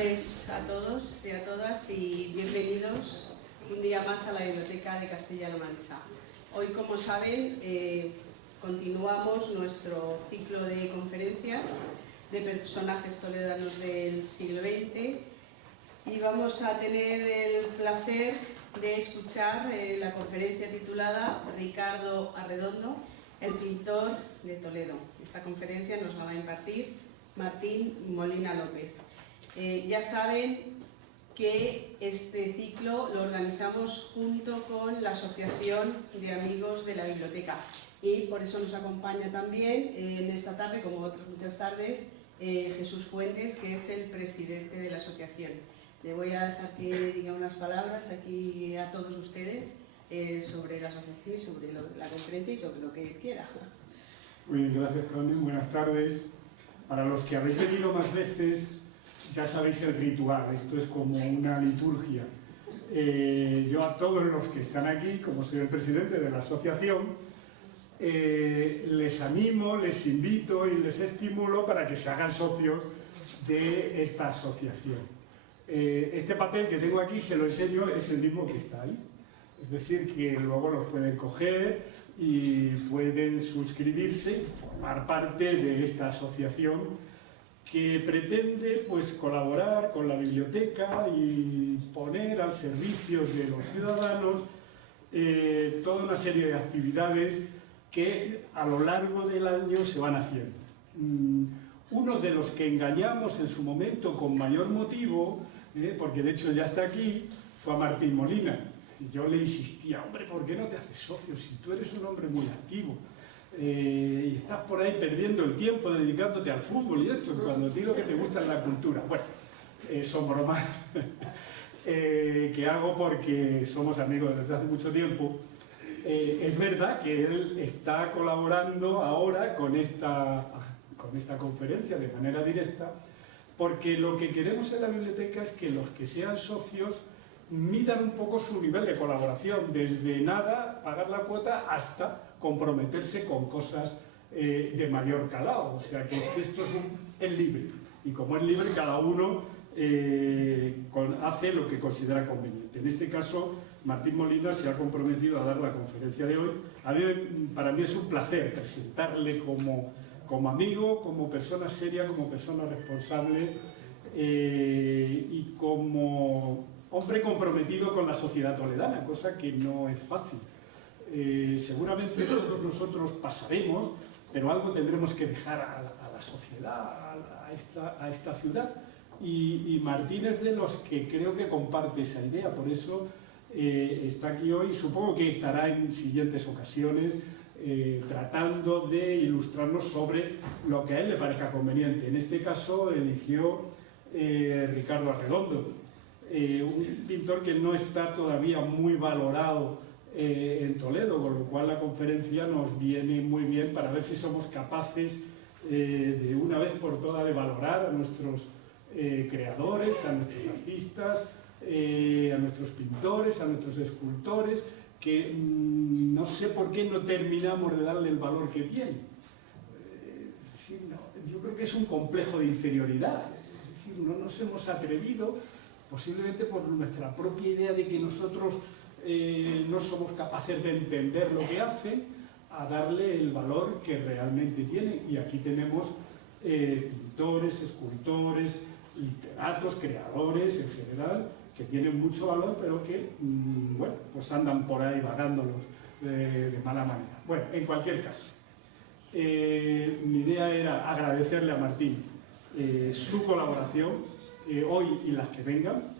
Pues a todos y a todas y bienvenidos un día más a la Biblioteca de Castilla-La Mancha. Hoy, como saben, continuamos nuestro ciclo de conferencias de personajes toledanos del siglo XX y vamos a tener el placer de escuchar la conferencia titulada Ricardo Arredondo, el pintor de Toledo. Esta conferencia nos la va a impartir Martín Molina López. Ya saben que este ciclo lo organizamos junto con la Asociación de Amigos de la Biblioteca y por eso nos acompaña también en esta tarde, como otras muchas tardes, Jesús Fuentes, que es el presidente de la asociación. Le voy a dejar que diga unas palabras aquí a todos ustedes sobre la asociación y sobre la conferencia y sobre lo que quiera. Muy bien, gracias, Carmen. Buenas tardes. Para los que habéis venido más veces, ya sabéis el ritual, esto es como una liturgia. Yo a todos los que están aquí, como soy el presidente de la asociación, les animo, les invito y les estimulo para que se hagan socios de esta asociación. Este papel que tengo aquí, se lo enseño, es el mismo que está ahí. Es decir, que luego los pueden coger y pueden suscribirse y formar parte de esta asociación que pretende pues, colaborar con la biblioteca y poner al servicio de los ciudadanos toda una serie de actividades que a lo largo del año se van haciendo. Uno de los que engañamos en su momento con mayor motivo, porque de hecho ya está aquí, fue a Martín Molina. Y yo le insistía, hombre, ¿por qué no te haces socio si tú eres un hombre muy activo? Y estás por ahí perdiendo el tiempo dedicándote al fútbol y esto, cuando a ti lo que te gusta es la cultura. Bueno, son bromas que hago porque somos amigos desde hace mucho tiempo. Es verdad que él está colaborando ahora con esta conferencia de manera directa, porque lo que queremos en la biblioteca es que los que sean socios midan un poco su nivel de colaboración, desde nada, pagar la cuota, hasta comprometerse con cosas de mayor calado. O sea que esto es libre, y como es libre, cada uno hace lo que considera conveniente. En este caso, Martín Molina se ha comprometido a dar la conferencia de hoy. Para mí es un placer presentarle como amigo, como persona seria, como persona responsable y como hombre comprometido con la sociedad toledana, cosa que no es fácil. Seguramente todos nosotros pasaremos, pero algo tendremos que dejar a la sociedad, a esta ciudad. Y Martín es de los que creo que comparte esa idea, por eso está aquí hoy. Supongo que estará en siguientes ocasiones tratando de ilustrarnos sobre lo que a él le parezca conveniente. En este caso eligió Ricardo Arredondo, un pintor que no está todavía muy valorado en Toledo, con lo cual la conferencia nos viene muy bien para ver si somos capaces de una vez por todas de valorar a nuestros creadores, a nuestros artistas, a nuestros pintores, a nuestros escultores, que no sé por qué no terminamos de darle el valor que tienen. Yo creo que es un complejo de inferioridad, es decir, no nos hemos atrevido, posiblemente por nuestra propia idea de que nosotros no somos capaces de entender lo que hacen, a darle el valor que realmente tienen. Y aquí tenemos pintores, escultores, literatos, creadores en general, que tienen mucho valor, pero que, bueno, pues andan por ahí vagándolos de mala manera. Bueno, en cualquier caso, mi idea era agradecerle a Martín su colaboración, hoy y las que vengan,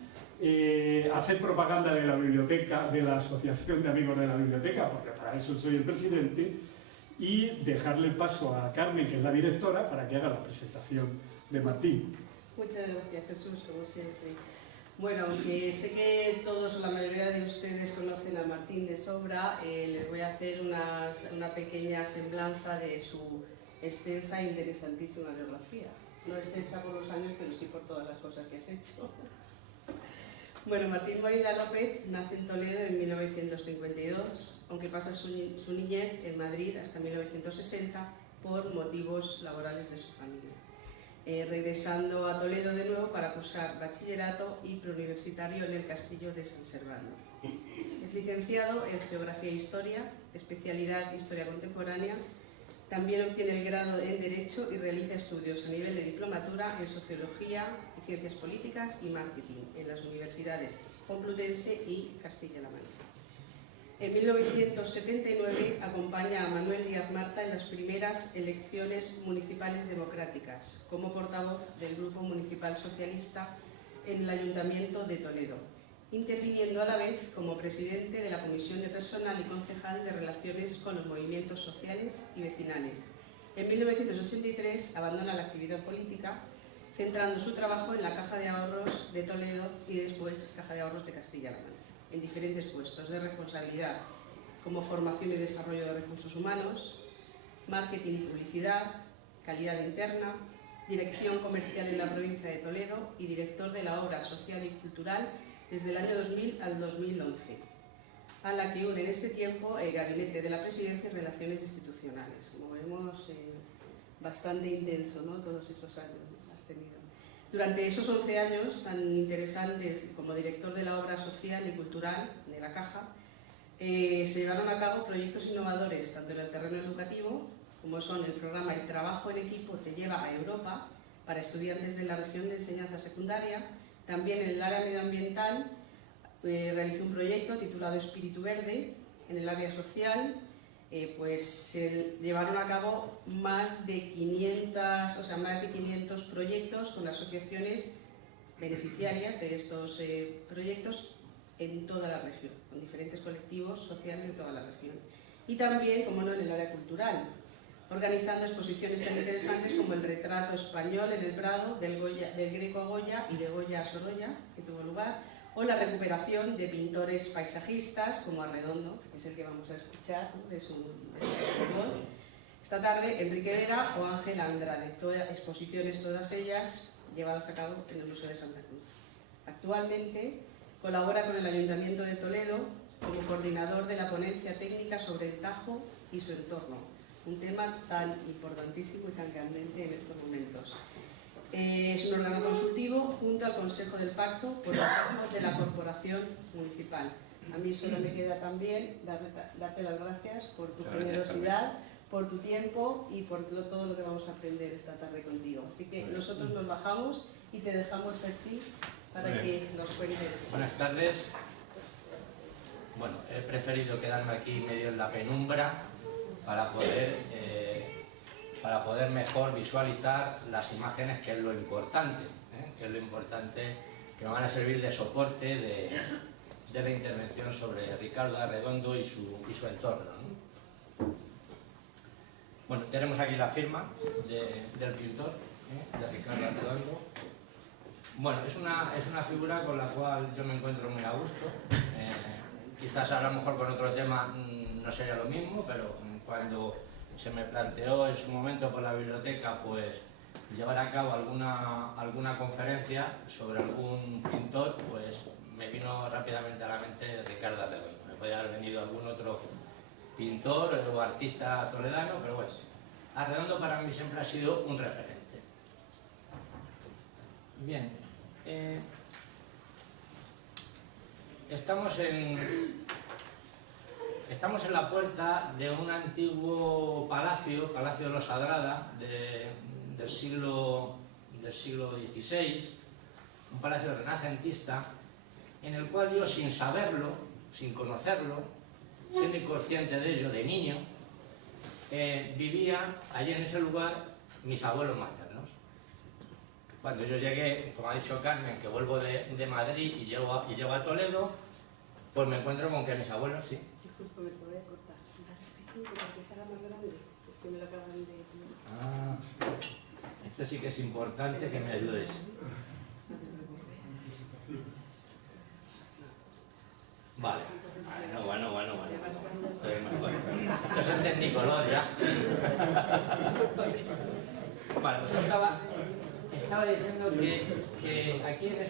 hacer propaganda de la biblioteca, de la Asociación de Amigos de la Biblioteca, porque para eso soy el presidente, y dejarle el paso a Carmen, que es la directora, para que haga la presentación de Martín. Muchas gracias, Jesús, como siempre. Bueno, aunque sé que todos o la mayoría de ustedes conocen a Martín de sobra, les voy a hacer una pequeña semblanza de su extensa e interesantísima biografía. No extensa por los años, pero sí por todas las cosas que has hecho. Bueno, Martín Molina López nace en Toledo en 1952, aunque pasa su niñez en Madrid hasta 1960 por motivos laborales de su familia. regresando a Toledo de nuevo para cursar bachillerato y preuniversitario en el Castillo de San Servando. Es licenciado en Geografía e Historia, especialidad Historia Contemporánea. También obtiene el grado en Derecho y realiza estudios a nivel de diplomatura en Sociología, Ciencias Políticas y Marketing en las universidades Complutense y Castilla-La Mancha. En 1979 acompaña a Manuel Díaz Marta en las primeras elecciones municipales democráticas como portavoz del Grupo Municipal Socialista en el Ayuntamiento de Toledo, interviniendo a la vez como presidente de la Comisión de Personal y concejal de Relaciones con los Movimientos Sociales y Vecinales. En 1983 abandona la actividad política, centrando su trabajo en la Caja de Ahorros de Toledo y después Caja de Ahorros de Castilla-La Mancha, en diferentes puestos de responsabilidad, como formación y desarrollo de recursos humanos, marketing y publicidad, calidad interna, dirección comercial en la provincia de Toledo y director de la obra social y cultural desde el año 2000 al 2011, a la que une en este tiempo el Gabinete de la Presidencia y Relaciones Institucionales. Como vemos, bastante intenso, ¿no? Todos esos años has tenido. Durante esos 11 años tan interesantes como director de la obra social y cultural de la Caja, se llevaron a cabo proyectos innovadores tanto en el terreno educativo, como son el programa El Trabajo en Equipo te lleva a Europa, para estudiantes de la región de enseñanza secundaria. También en el área medioambiental realizó un proyecto titulado Espíritu Verde. En el área social pues se llevaron a cabo más de 500 proyectos con asociaciones beneficiarias de estos proyectos en toda la región, con diferentes colectivos sociales de toda la región. Y también, como no, en el área cultural, organizando exposiciones tan interesantes como el retrato español en el Prado del Greco a Goya y de Goya a Sorolla, que tuvo lugar, o la recuperación de pintores paisajistas como Arredondo, que es el que vamos a escuchar, ¿no? de su autor. Esta tarde, Enrique Vera o Ángel Andrade, exposiciones todas ellas llevadas a cabo en el Museo de Santa Cruz. Actualmente colabora con el Ayuntamiento de Toledo como coordinador de la ponencia técnica sobre el Tajo y su entorno, un tema tan importantísimo y tan candente en estos momentos. Es un órgano consultivo junto al Consejo del Pacto por el Tajo de la Corporación Municipal. A mí solo me queda también darte las gracias por tu generosidad, por tu tiempo y por todo lo que vamos a aprender esta tarde contigo. Así que nosotros nos bajamos y te dejamos aquí para que nos cuentes. Buenas tardes. Bueno, he preferido quedarme aquí medio en la penumbra para poder mejor visualizar las imágenes, que es lo importante, que me van a servir de soporte de la intervención sobre Ricardo Arredondo y su entorno, ¿no? Bueno, tenemos aquí la firma del pintor, de Ricardo Arredondo. Bueno, es una figura con la cual yo me encuentro muy a gusto. Quizás a lo mejor con otro tema no sería lo mismo, pero cuando se me planteó en su momento por la biblioteca pues llevar a cabo alguna conferencia sobre algún pintor, pues me vino rápidamente a la mente Ricardo Arredondo. Me podría haber venido algún otro pintor o artista toledano, pero bueno, Arredondo para mí siempre ha sido un referente. Bien, estamos en la puerta de un antiguo palacio, Palacio de los Adrada, del siglo XVI, un palacio renacentista, en el cual yo, sin saberlo, sin conocerlo, siendo inconsciente de ello de niño, vivía allí en ese lugar mis abuelos maternos. Cuando yo llegué, como ha dicho Carmen, que vuelvo de Madrid y llego a Toledo, pues me encuentro con que mis abuelos, sí. Disculpe, te voy a cortar. ¿Das especie para que se haga más grande? Es que me lo acaban de... Ah, esto sí que es importante que me ayudes. Vale. Bueno. Esto es en Technicolor ya. Vale, pues estaba diciendo que aquí en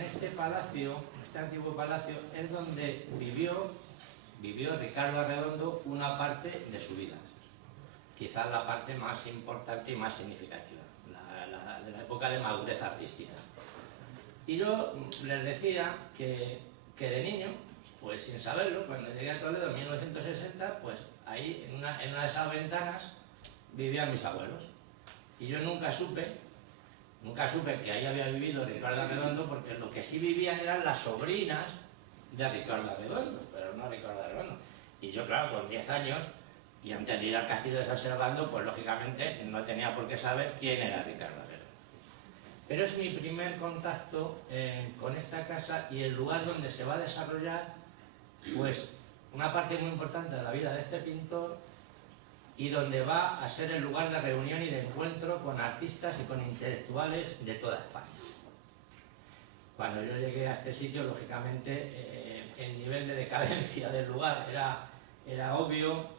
este palacio, este antiguo palacio, es donde vivió Ricardo Arredondo una parte de su vida. Quizás la parte más importante y más significativa. de la época de madurez artística. Y yo les decía que de niño, pues sin saberlo, cuando llegué a Toledo en 1960, pues ahí en una de esas ventanas vivían mis abuelos. Y yo nunca supe que ahí había vivido Ricardo Arredondo, porque lo que sí vivían eran las sobrinas de Ricardo Arredondo, pero no Ricardo Arredondo. Y yo, claro, con 10 años, y antes de ir al castillo de San Servando, pues lógicamente no tenía por qué saber quién era Ricardo Arredondo. Pero es mi primer contacto con esta casa y el lugar donde se va a desarrollar pues una parte muy importante de la vida de este pintor, y donde va a ser el lugar de reunión y de encuentro con artistas y con intelectuales de toda España. Cuando yo llegué a este sitio, lógicamente, el nivel de decadencia del lugar era obvio.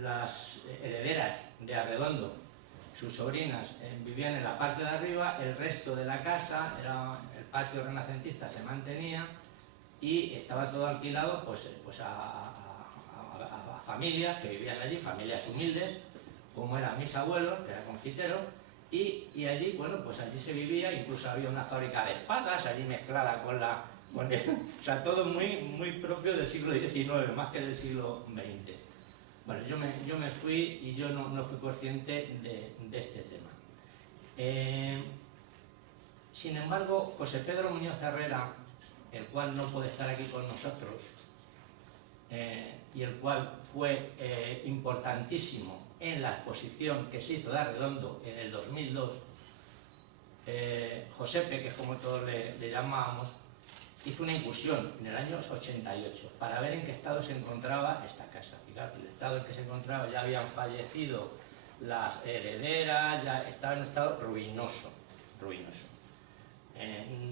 Las herederas de Arredondo, sus sobrinas, vivían en la parte de arriba, el resto de la casa, el patio renacentista se mantenía y estaba todo alquilado pues a familias que vivían allí, familias humildes, como eran mis abuelos, que eran confiteros, y allí, bueno, pues allí se vivía, incluso había una fábrica de espadas allí mezclada con el, o sea, todo muy propio del siglo XIX, más que del siglo XX. Bueno, yo me fui y yo no fui consciente de este tema. Sin embargo, José Pedro Muñoz Herrera, el cual no puede estar aquí con nosotros, y el cual fue importantísimo en la exposición que se hizo de Arredondo en el 2002, Josepe, que es como todos le llamábamos, hizo una incursión en el año 88 para ver en qué estado se encontraba esta casa. Y claro, el estado en que se encontraba, ya habían fallecido las herederas, ya estaba en un estado ruinoso.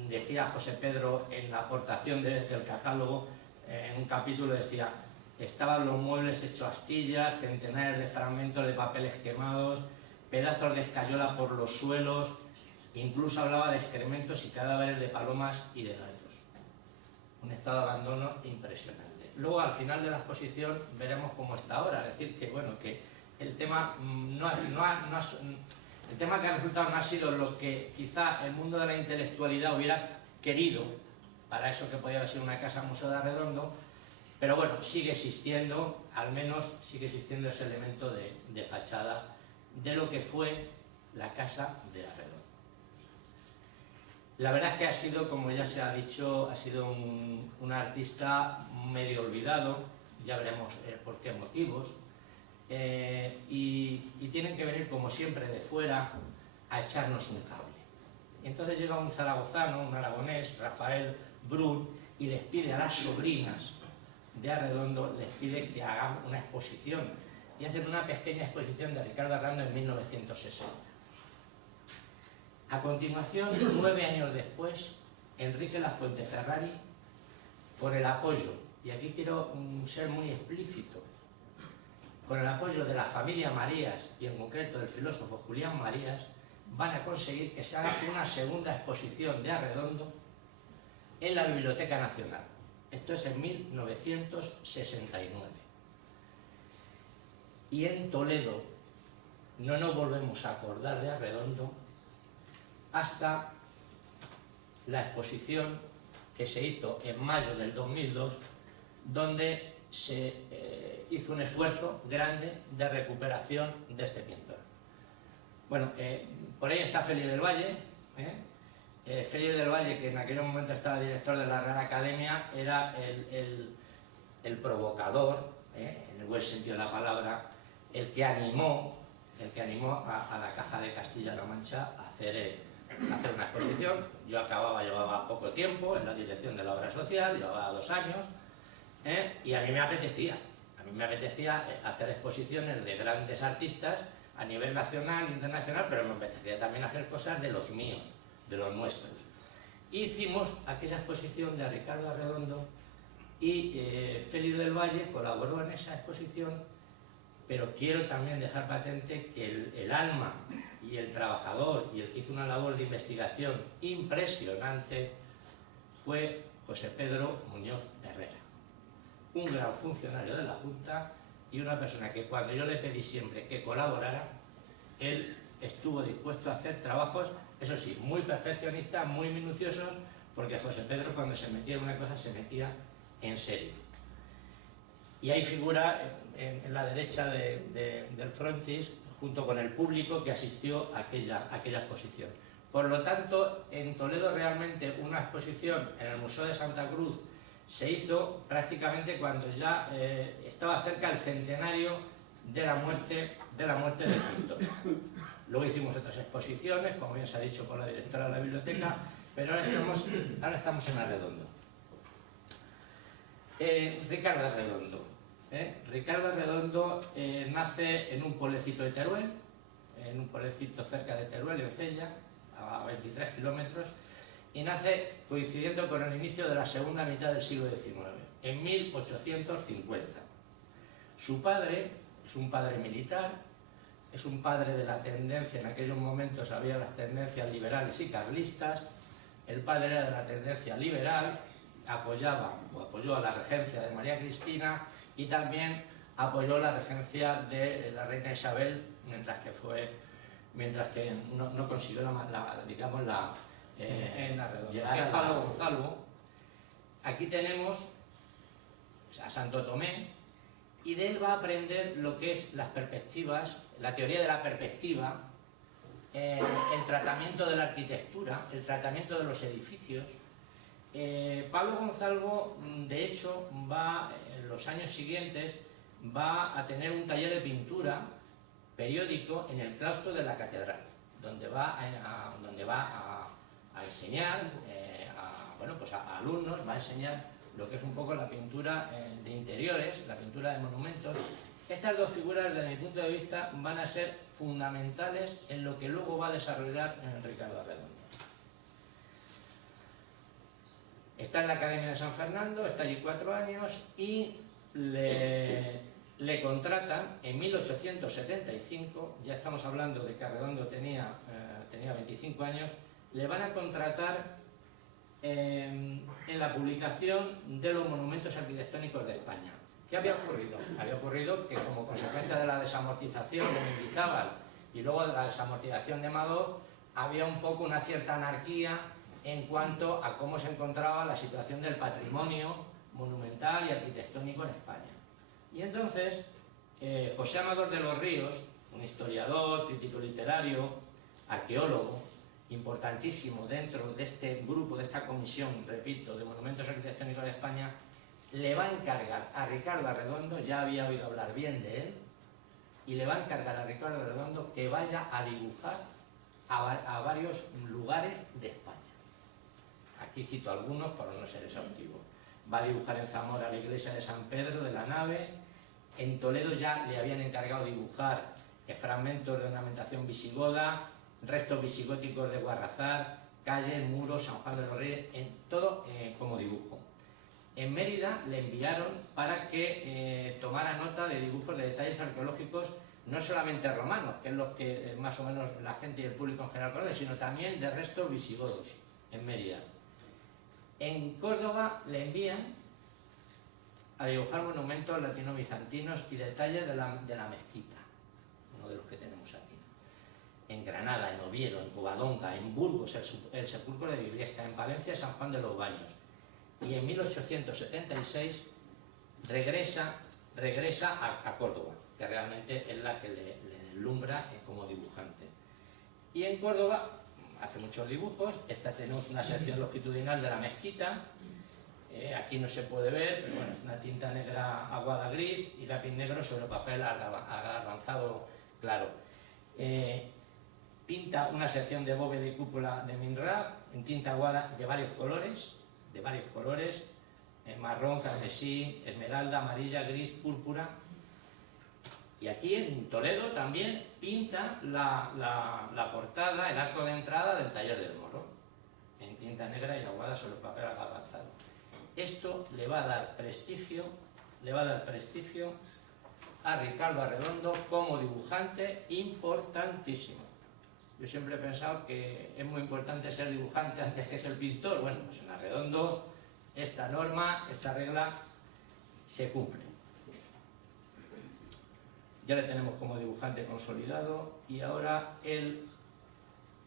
Decía José Pedro en la aportación del catálogo, en un capítulo decía: estaban los muebles hechos astillas, centenares de fragmentos de papeles quemados, pedazos de escayola por los suelos, incluso hablaba de excrementos y cadáveres de palomas y de gatos. Un estado de abandono impresionante. Luego, al final de la exposición, veremos cómo está ahora. Es decir, que bueno, que el tema el tema que ha resultado no ha sido lo que quizá el mundo de la intelectualidad hubiera querido, para eso que podía haber sido una casa museo de Arredondo, pero bueno, sigue existiendo, al menos sigue existiendo ese elemento de fachada de lo que fue la casa de Arredondo. La verdad es que ha sido, como ya se ha dicho, ha sido un artista medio olvidado, ya veremos por qué motivos, y tienen que venir, como siempre, de fuera a echarnos un cable. Y entonces llega un zaragozano, un aragonés, Rafael Brun, y les pide a las sobrinas de Arredondo, les pide que hagan una exposición, y hacen una pequeña exposición de Ricardo Arredondo en 1960. A continuación, 9 años después, Enrique Lafuente Ferrari, con el apoyo, y aquí quiero ser muy explícito, con el apoyo de la familia Marías y en concreto del filósofo Julián Marías, van a conseguir que se haga una segunda exposición de Arredondo en la Biblioteca Nacional. Esto es en 1969. Y en Toledo no nos volvemos a acordar de Arredondo hasta la exposición que se hizo en mayo del 2002, donde se hizo un esfuerzo grande de recuperación de este pintor. Bueno, por ahí está Félix del Valle. Félix del Valle, que en aquel momento estaba director de la Real Academia, era el provocador, en el buen sentido de la palabra, el que animó a la Caja de Castilla-La Mancha a hacer una exposición. Yo llevaba poco tiempo en la dirección de la obra social, llevaba 2 años, y a mí me apetecía hacer exposiciones de grandes artistas a nivel nacional e internacional, pero me apetecía también hacer cosas de los míos, de los nuestros. Hicimos aquella exposición de Ricardo Arredondo y Félix del Valle colaboró en esa exposición, pero quiero también dejar patente que el alma y el trabajador y el que hizo una labor de investigación impresionante fue José Pedro Muñoz Herrera, un gran funcionario de la Junta y una persona que cuando yo le pedí siempre que colaborara, él estuvo dispuesto a hacer trabajos, eso sí, muy perfeccionistas, muy minuciosos, porque José Pedro cuando se metía en una cosa se metía en serio. Y ahí figura en la derecha del frontis, junto con el público que asistió a aquella exposición. Por lo tanto, en Toledo realmente una exposición en el Museo de Santa Cruz se hizo prácticamente cuando ya estaba cerca el centenario de la muerte del pintor. Luego hicimos otras exposiciones, como bien se ha dicho por la directora de la biblioteca, pero ahora estamos en Arredondo. Ricardo Arredondo. Ricardo Arredondo nace en un pueblecito de Teruel, en un pueblecito cerca de Teruel, en Cella, a 23 kilómetros, y nace coincidiendo con el inicio de la segunda mitad del siglo XIX, en 1850. Su padre es un padre militar, es un padre de la tendencia, en aquellos momentos había las tendencias liberales y carlistas, el padre era de la tendencia liberal, apoyó a la regencia de María Cristina y también apoyó la regencia de la reina Isabel, mientras que no consiguió llegar a Pablo Gonzalo. Aquí tenemos a Santo Tomé, y de él va a aprender lo que es las perspectivas, la teoría de la perspectiva, el tratamiento de la arquitectura, el tratamiento de los edificios. Pablo Gonzalvo, de hecho, en los años siguientes va a tener un taller de pintura periódico en el claustro de la catedral, donde va a enseñar a alumnos, va a enseñar lo que es un poco la pintura de interiores, la pintura de monumentos. Estas dos figuras, desde mi punto de vista, van a ser fundamentales en lo que luego va a desarrollar Ricardo Arredondo. Está en la Academia de San Fernando, está allí 4 años y le contratan en 1875, ya estamos hablando de que Arredondo tenía 25 años, le van a contratar en la publicación de los monumentos arquitectónicos de España. ¿Qué había ocurrido? Había ocurrido que como consecuencia de la desamortización de Mendizábal y luego de la desamortización de Madoz, había un poco una cierta anarquía en cuanto a cómo se encontraba la situación del patrimonio monumental y arquitectónico en España. Y entonces, José Amador de los Ríos, un historiador, crítico literario, arqueólogo, importantísimo dentro de este grupo, de esta comisión, repito, de monumentos arquitectónicos de España, le va a encargar a Ricardo Arredondo, ya había oído hablar bien de él, y le va a encargar a Ricardo Arredondo que vaya a dibujar a varios lugares de España. Aquí cito algunos para no ser exhaustivo. Va a dibujar en Zamora la iglesia de San Pedro de la Nave, en Toledo ya le habían encargado dibujar fragmentos de ornamentación visigoda, restos visigóticos de Guarrazar, calles, muros, San Juan de los Reyes, todo como dibujo. En Mérida le enviaron para que tomara nota de dibujos de detalles arqueológicos, no solamente romanos, que es lo que más o menos la gente y el público en general conoce, sino también de restos visigodos en Mérida. En Córdoba le envían a dibujar monumentos latino-bizantinos y detalles de la mezquita, uno de los que tenemos aquí. En Granada, en Oviedo, en Covadonga, en Burgos, el sepulcro de Briesca, en Palencia, San Juan de los Baños. Y en 1876 regresa a Córdoba, que realmente es la que le deslumbra como dibujante. Y en Córdoba hace muchos dibujos. Tenemos una sección longitudinal de la mezquita, aquí no se puede ver, pero bueno, es una tinta negra aguada gris y lápiz negro sobre papel agarbanzado claro. Pinta una sección de bóveda y cúpula de Minrab en tinta aguada de varios colores, marrón, carmesí, esmeralda, amarilla, gris, púrpura. Y aquí en Toledo también pinta la portada, el arco de entrada del taller del Moro, en tinta negra y aguada sobre papel avanzado. Esto le va a dar prestigio a Ricardo Arredondo como dibujante importantísimo. Yo siempre he pensado que es muy importante ser dibujante antes que ser pintor. Bueno, pues en Arredondo esta norma, esta regla se cumple. ya le tenemos como dibujante consolidado y ahora él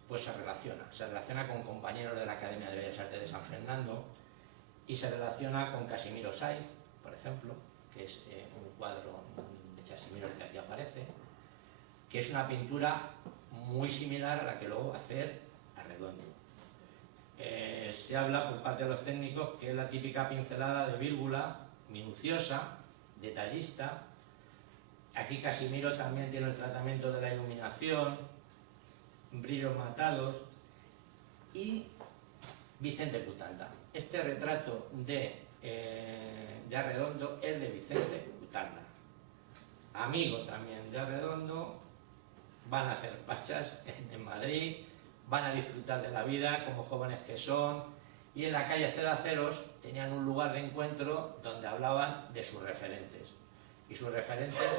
pues se relaciona con compañeros de la Academia de Bellas Artes de San Fernando y se relaciona con Casimiro Saiz, por ejemplo, que es un cuadro de Casimiro que aquí aparece, que es una pintura muy similar a la que luego va a hacer Arredondo. Se habla por parte de los técnicos que es la típica pincelada de vírgula, minuciosa, detallista. Aquí Casimiro también tiene el tratamiento de la iluminación, brillos matados, y Vicente Cutanda. Este retrato de Arredondo es de Vicente Cutanda, amigo también de Arredondo. Van a hacer pachas en Madrid, van a disfrutar de la vida como jóvenes que son, y en la calle Cedaceros tenían un lugar de encuentro donde hablaban de sus referentes. Y sus referentes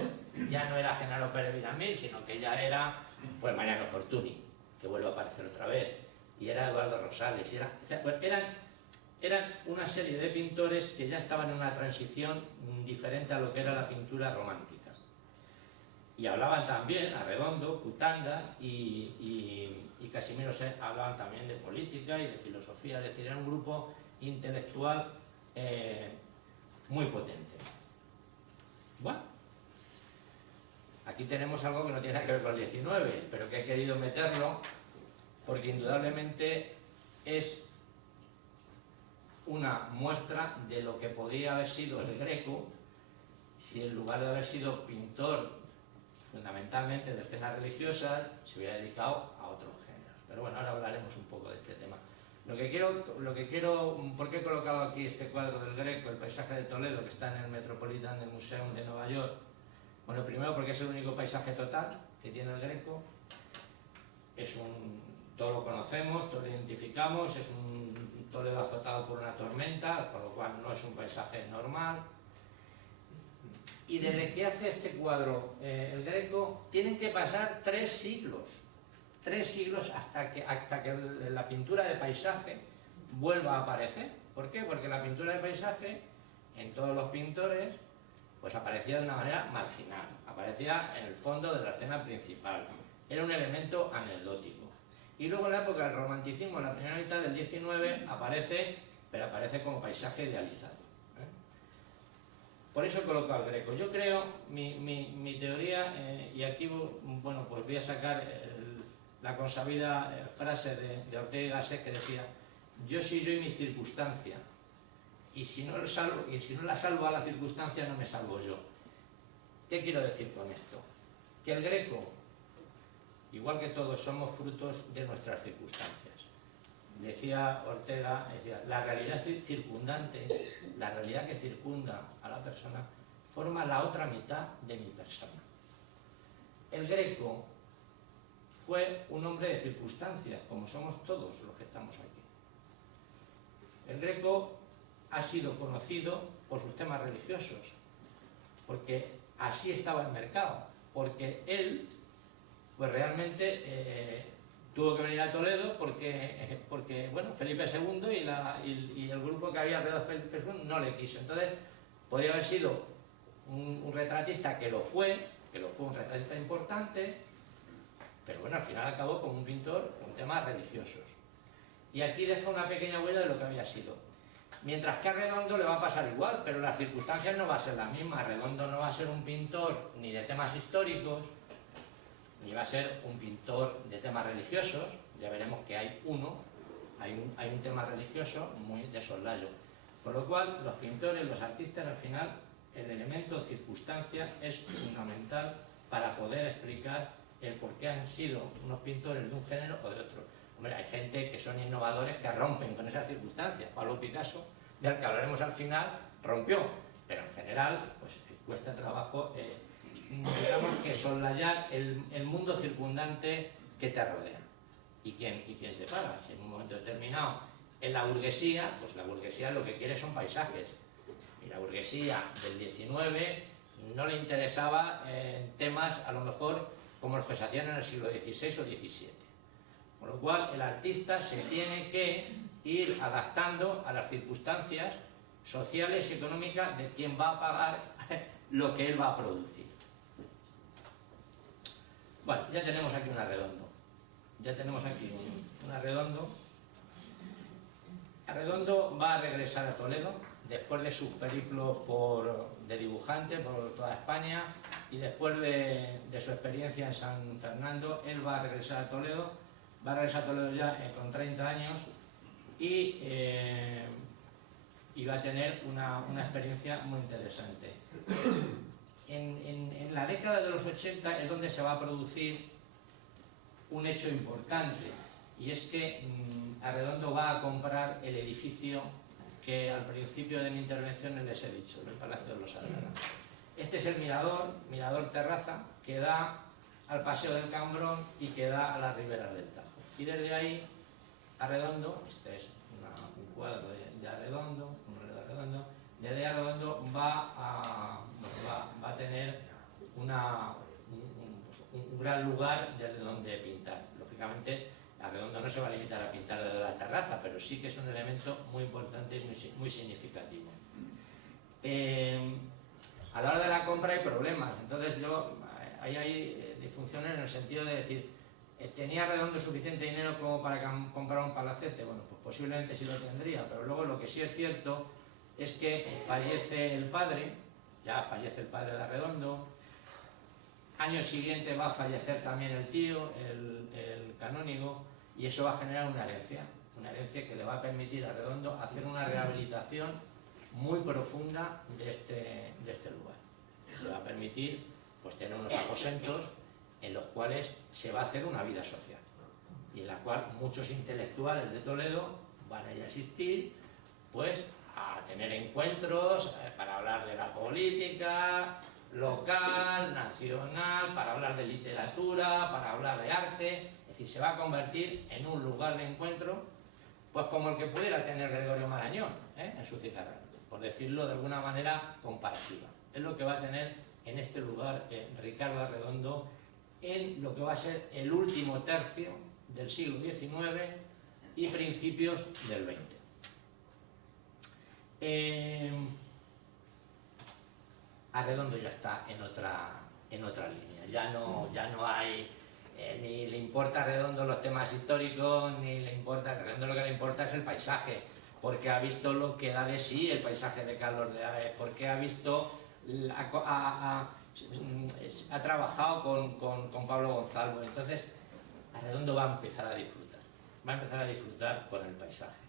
ya no era Genaro Pérez Villamil, sino que ya era pues Mariano Fortuny, que vuelve a aparecer otra vez, y era Eduardo Rosales, eran una serie de pintores que ya estaban en una transición diferente a lo que era la pintura romántica. Y hablaban también, Arredondo, Cutanda y Casimiro Saiz hablaban también de política y de filosofía, es decir, era un grupo intelectual muy potente. Bueno, aquí tenemos algo que no tiene nada que ver con el 19, pero que he querido meterlo porque indudablemente es una muestra de lo que podría haber sido el Greco si en lugar de haber sido pintor fundamentalmente de escenas religiosas se hubiera dedicado a otros géneros. Pero bueno, ahora hablaremos un poco de este tema. ¿Por qué he colocado aquí este cuadro del Greco, el paisaje de Toledo, que está en el Metropolitan Museum de Nueva York? Bueno, primero porque es el único paisaje total que tiene el Greco. Todos lo conocemos, todos lo identificamos, es un Toledo azotado por una tormenta, con lo cual no es un paisaje normal. Y desde que hace este cuadro el Greco, tienen que pasar 3 siglos hasta que la pintura de paisaje vuelva a aparecer. ¿Por qué? Porque la pintura de paisaje, en todos los pintores, pues aparecía de una manera marginal, aparecía en el fondo de la escena principal, era un elemento anecdótico. Y luego en la época del romanticismo, en la primera mitad del 19, aparece como paisaje idealizado. Por eso he colocado el Greco. Yo creo, mi teoría, y aquí bueno, pues voy a sacar la consabida frase de Ortega y Gasset, que decía: yo soy yo y mi circunstancia, y si no la salvo a la circunstancia, no me salvo yo. ¿Qué quiero decir con esto? Que el Greco, igual que todos, somos frutos de nuestras circunstancias. Decía Ortega, la realidad circundante, la realidad que circunda a la persona, forma la otra mitad de mi persona. El Greco fue un hombre de circunstancias, como somos todos los que estamos aquí. El Greco ha sido conocido por sus temas religiosos, porque así estaba el mercado, porque él, pues realmente tuvo que venir a Toledo porque bueno, Felipe II y el grupo que había alrededor de Felipe II no le quiso. Entonces, podía haber sido un retratista que lo fue un retratista importante, pero bueno, al final acabó como un pintor con temas religiosos. Y aquí deja una pequeña huella de lo que había sido. Mientras que a Arredondo le va a pasar igual, pero las circunstancias no va a ser la misma. Arredondo no va a ser un pintor ni de temas históricos, ni va a ser un pintor de temas religiosos. Ya veremos que hay un tema religioso muy de soslayo. Con lo cual, los pintores, los artistas, al final, el elemento circunstancia es fundamental para poder explicar el por qué han sido unos pintores de un género o de otro. Hombre, hay gente que son innovadores que rompen con esas circunstancias. Pablo Picasso, del que hablaremos al final, rompió, pero en general pues cuesta trabajo digamos que soslayar el mundo circundante que te rodea. ¿Y quién te paga? Si en un momento determinado en la burguesía, pues la burguesía lo que quiere son paisajes. Y la burguesía del 19 no le interesaba temas a lo mejor como los que se hacían en el siglo XVI o XVII. Con lo cual el artista se tiene que ir adaptando a las circunstancias sociales y económicas de quien va a pagar lo que él va a producir. Bueno, ya tenemos aquí un Arredondo. Ya tenemos aquí un Arredondo. Arredondo va a regresar a Toledo después de sus periplos de dibujante por toda España y después de su experiencia en San Fernando. Él va a regresar a Toledo, ya con 30 años y va a tener una experiencia muy interesante. En la década de los 80 es donde se va a producir un hecho importante, y es que Arredondo va a comprar el edificio que al principio de mi intervención les he dicho, el Palacio de los Alcalá. Este es el mirador terraza, que da al Paseo del Cambrón y que da a las riberas del Tajo. Y desde ahí, Arredondo, este es un cuadro de Arredondo, desde Arredondo va a tener un gran lugar desde donde pintar. Lógicamente, Arredondo no se va a limitar a pintar desde la terraza, pero sí que es un elemento muy importante y muy significativo. A la hora de la compra hay problemas, entonces ahí hay disfunciones en el sentido de decir, ¿tenía Arredondo suficiente dinero como para comprar un palacete? Bueno, pues posiblemente sí lo tendría, pero luego lo que sí es cierto es que fallece el padre de Arredondo. Año siguiente va a fallecer también el tío, el canónigo, y eso va a generar una herencia que le va a permitir a Arredondo hacer una rehabilitación muy profunda de este lugar. Le va a permitir pues, tener unos aposentos en los cuales se va a hacer una vida social y en la cual muchos intelectuales de Toledo van a ir a asistir pues, a tener encuentros para hablar de la política local, nacional, para hablar de literatura, para hablar de arte. Es decir, se va a convertir en un lugar de encuentro pues como el que pudiera tener Gregorio Marañón en su Cicerrano, por decirlo de alguna manera comparativa. Es lo que va a tener en este lugar Ricardo Arredondo en lo que va a ser el último tercio del siglo XIX y principios del XX. Arredondo ya está en otra línea, ya no hay, ni le importa a Arredondo los temas históricos, ni le importa, a Arredondo lo que le importa es el paisaje, porque ha visto lo que da de sí el paisaje de Carlos de Haes, porque ha visto, ha trabajado con Pablo Gonzalo. Entonces Arredondo va a empezar a disfrutar con el paisaje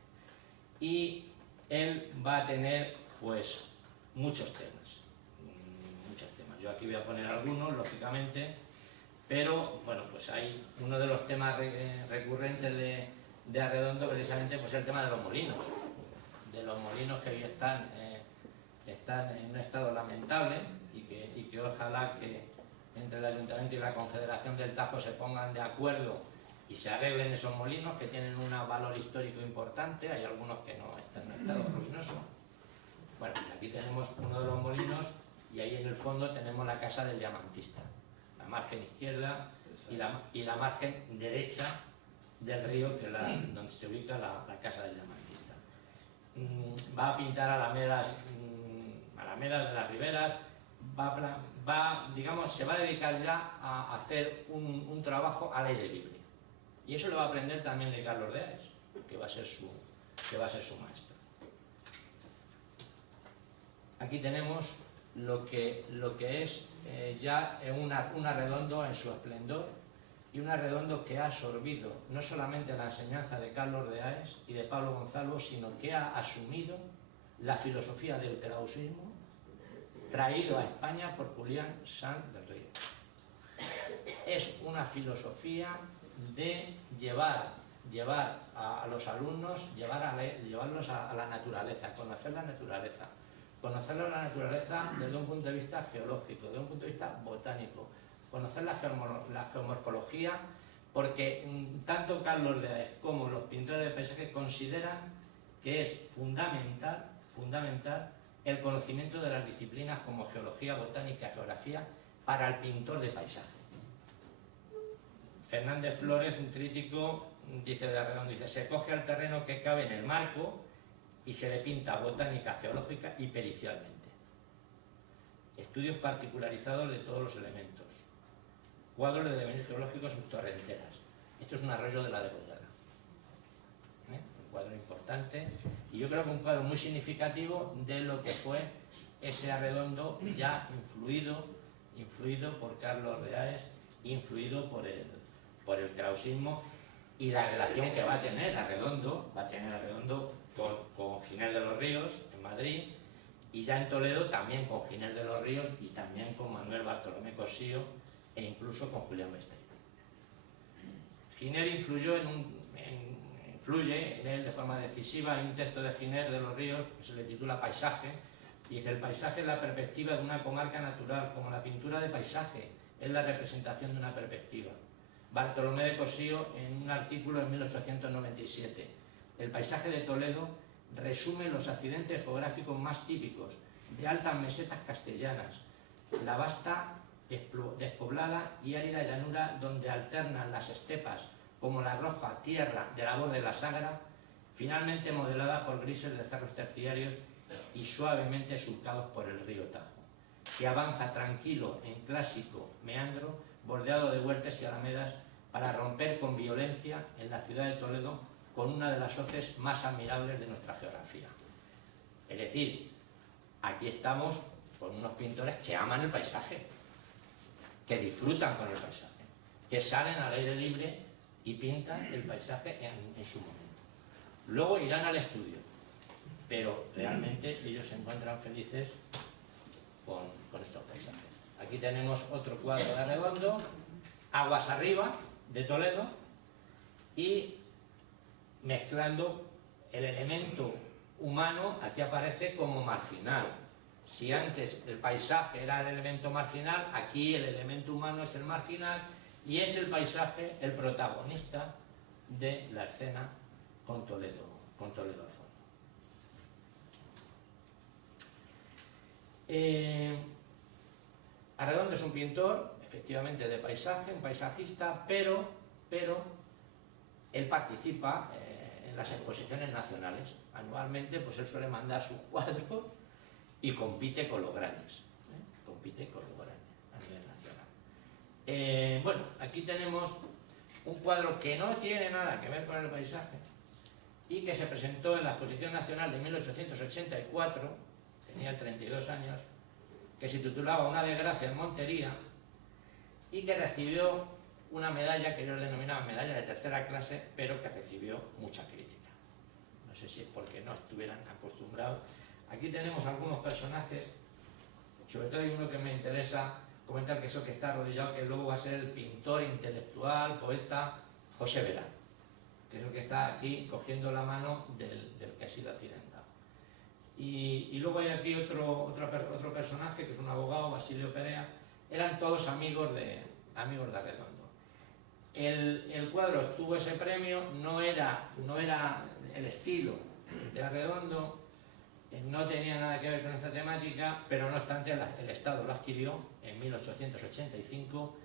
y él va a tener pues muchos temas. Yo aquí voy a poner algunos, lógicamente, pero bueno, pues hay uno de los temas recurrentes de Arredondo, precisamente, pues el tema de los molinos que hoy están en un estado lamentable y que ojalá que entre el Ayuntamiento y la Confederación del Tajo se pongan de acuerdo y se arreglen esos molinos que tienen un valor histórico importante. Hay algunos que no están en estado ruinoso. Bueno, aquí tenemos uno de los molinos y ahí en el fondo tenemos la casa del diamantista, la margen izquierda y la margen derecha del río, que es donde se ubica la casa del diamantista. Va a pintar alamedas de las riberas, digamos, se va a dedicar ya a hacer un trabajo al aire libre. Y eso lo va a aprender también de Carlos de Haes, que va a ser su maestro. Aquí tenemos lo que es ya un Arredondo en su esplendor, y un Arredondo que ha absorbido no solamente la enseñanza de Carlos de Haes y de Pablo Gonzalo, sino que ha asumido la filosofía del krausismo traído a España por Julián Sanz del Río. Es una filosofía de llevar a los alumnos, llevarlos a la naturaleza, a conocer la naturaleza. Conocer la naturaleza desde un punto de vista geológico, desde un punto de vista botánico, conocer la geomorfología, porque tanto Carlos de Haes como los pintores de paisaje consideran que es fundamental el conocimiento de las disciplinas como geología, botánica, geografía para el pintor de paisaje. Fernández Flores, un crítico, dice de Arredondo, se coge al terreno que cabe en el marco y se le pinta botánica, geológica y pericialmente. Estudios particularizados de todos los elementos. cuadros de devenir geológico subtorrenteras. Esto es un arroyo de la Degollada. Un cuadro importante y yo creo que un cuadro muy significativo de lo que fue ese Arredondo ya influido por Carlos de Aes, influido por el krausismo y la relación que va a tener Arredondo con Giner de los Ríos en Madrid y ya en Toledo también con Giner de los Ríos y también con Manuel Bartolomé Cossío e incluso con Julián Besteiro. Giner influye en él de forma decisiva. Hay un texto de Giner de los Ríos que se le titula Paisaje y dice: el paisaje es la perspectiva de una comarca natural, como la pintura de paisaje es la representación de una perspectiva. Bartolomé de Cossío, en un artículo en 1897, el paisaje de Toledo resume los accidentes geográficos más típicos de altas mesetas castellanas, la vasta despoblada y árida llanura donde alternan las estepas como la roja tierra de la voz de la Sagra, finalmente modelada por grises de cerros terciarios y suavemente surcados por el río Tajo, que avanza tranquilo en clásico meandro, bordeado de huertas y alamedas, para romper con violencia en la ciudad de Toledo con una de las hoces más admirables de nuestra geografía. Es decir, aquí estamos con unos pintores que aman el paisaje, que disfrutan con el paisaje, que salen al aire libre y pintan el paisaje en su momento. Luego irán al estudio, pero realmente ellos se encuentran felices con estos paisajes. Aquí tenemos otro cuadro de Arredondo, Aguas arriba, de Toledo, y mezclando el elemento humano, aquí aparece como marginal. Si antes el paisaje era el elemento marginal, aquí el elemento humano es el marginal y es el paisaje el protagonista de la escena con Toledo al fondo. Arredondo es un pintor, efectivamente, de paisaje, un paisajista, pero él participa en las exposiciones nacionales. Anualmente, pues él suele mandar sus cuadros y compite con los grandes, compite con los grandes a nivel nacional. Bueno, aquí tenemos un cuadro que no tiene nada que ver con el paisaje y que se presentó en la Exposición Nacional de 1884, tenía 32 años, que se titulaba Una desgracia en Montería y que recibió una medalla que ellos denominaban medalla de tercera clase, pero que recibió mucha crítica. No sé si es porque no estuvieran acostumbrados. Aquí tenemos algunos personajes, sobre todo hay uno que me interesa comentar, que es el que está arrodillado, que luego va a ser el pintor intelectual, poeta José Vera, que es el que está aquí cogiendo la mano del que ha sido accidentado. Y luego hay aquí otro personaje, que es un abogado, Basilio Perea. Eran todos amigos de Arredondo. El cuadro obtuvo ese premio, no era el estilo de Arredondo, no tenía nada que ver con esta temática, pero no obstante el Estado lo adquirió en 1885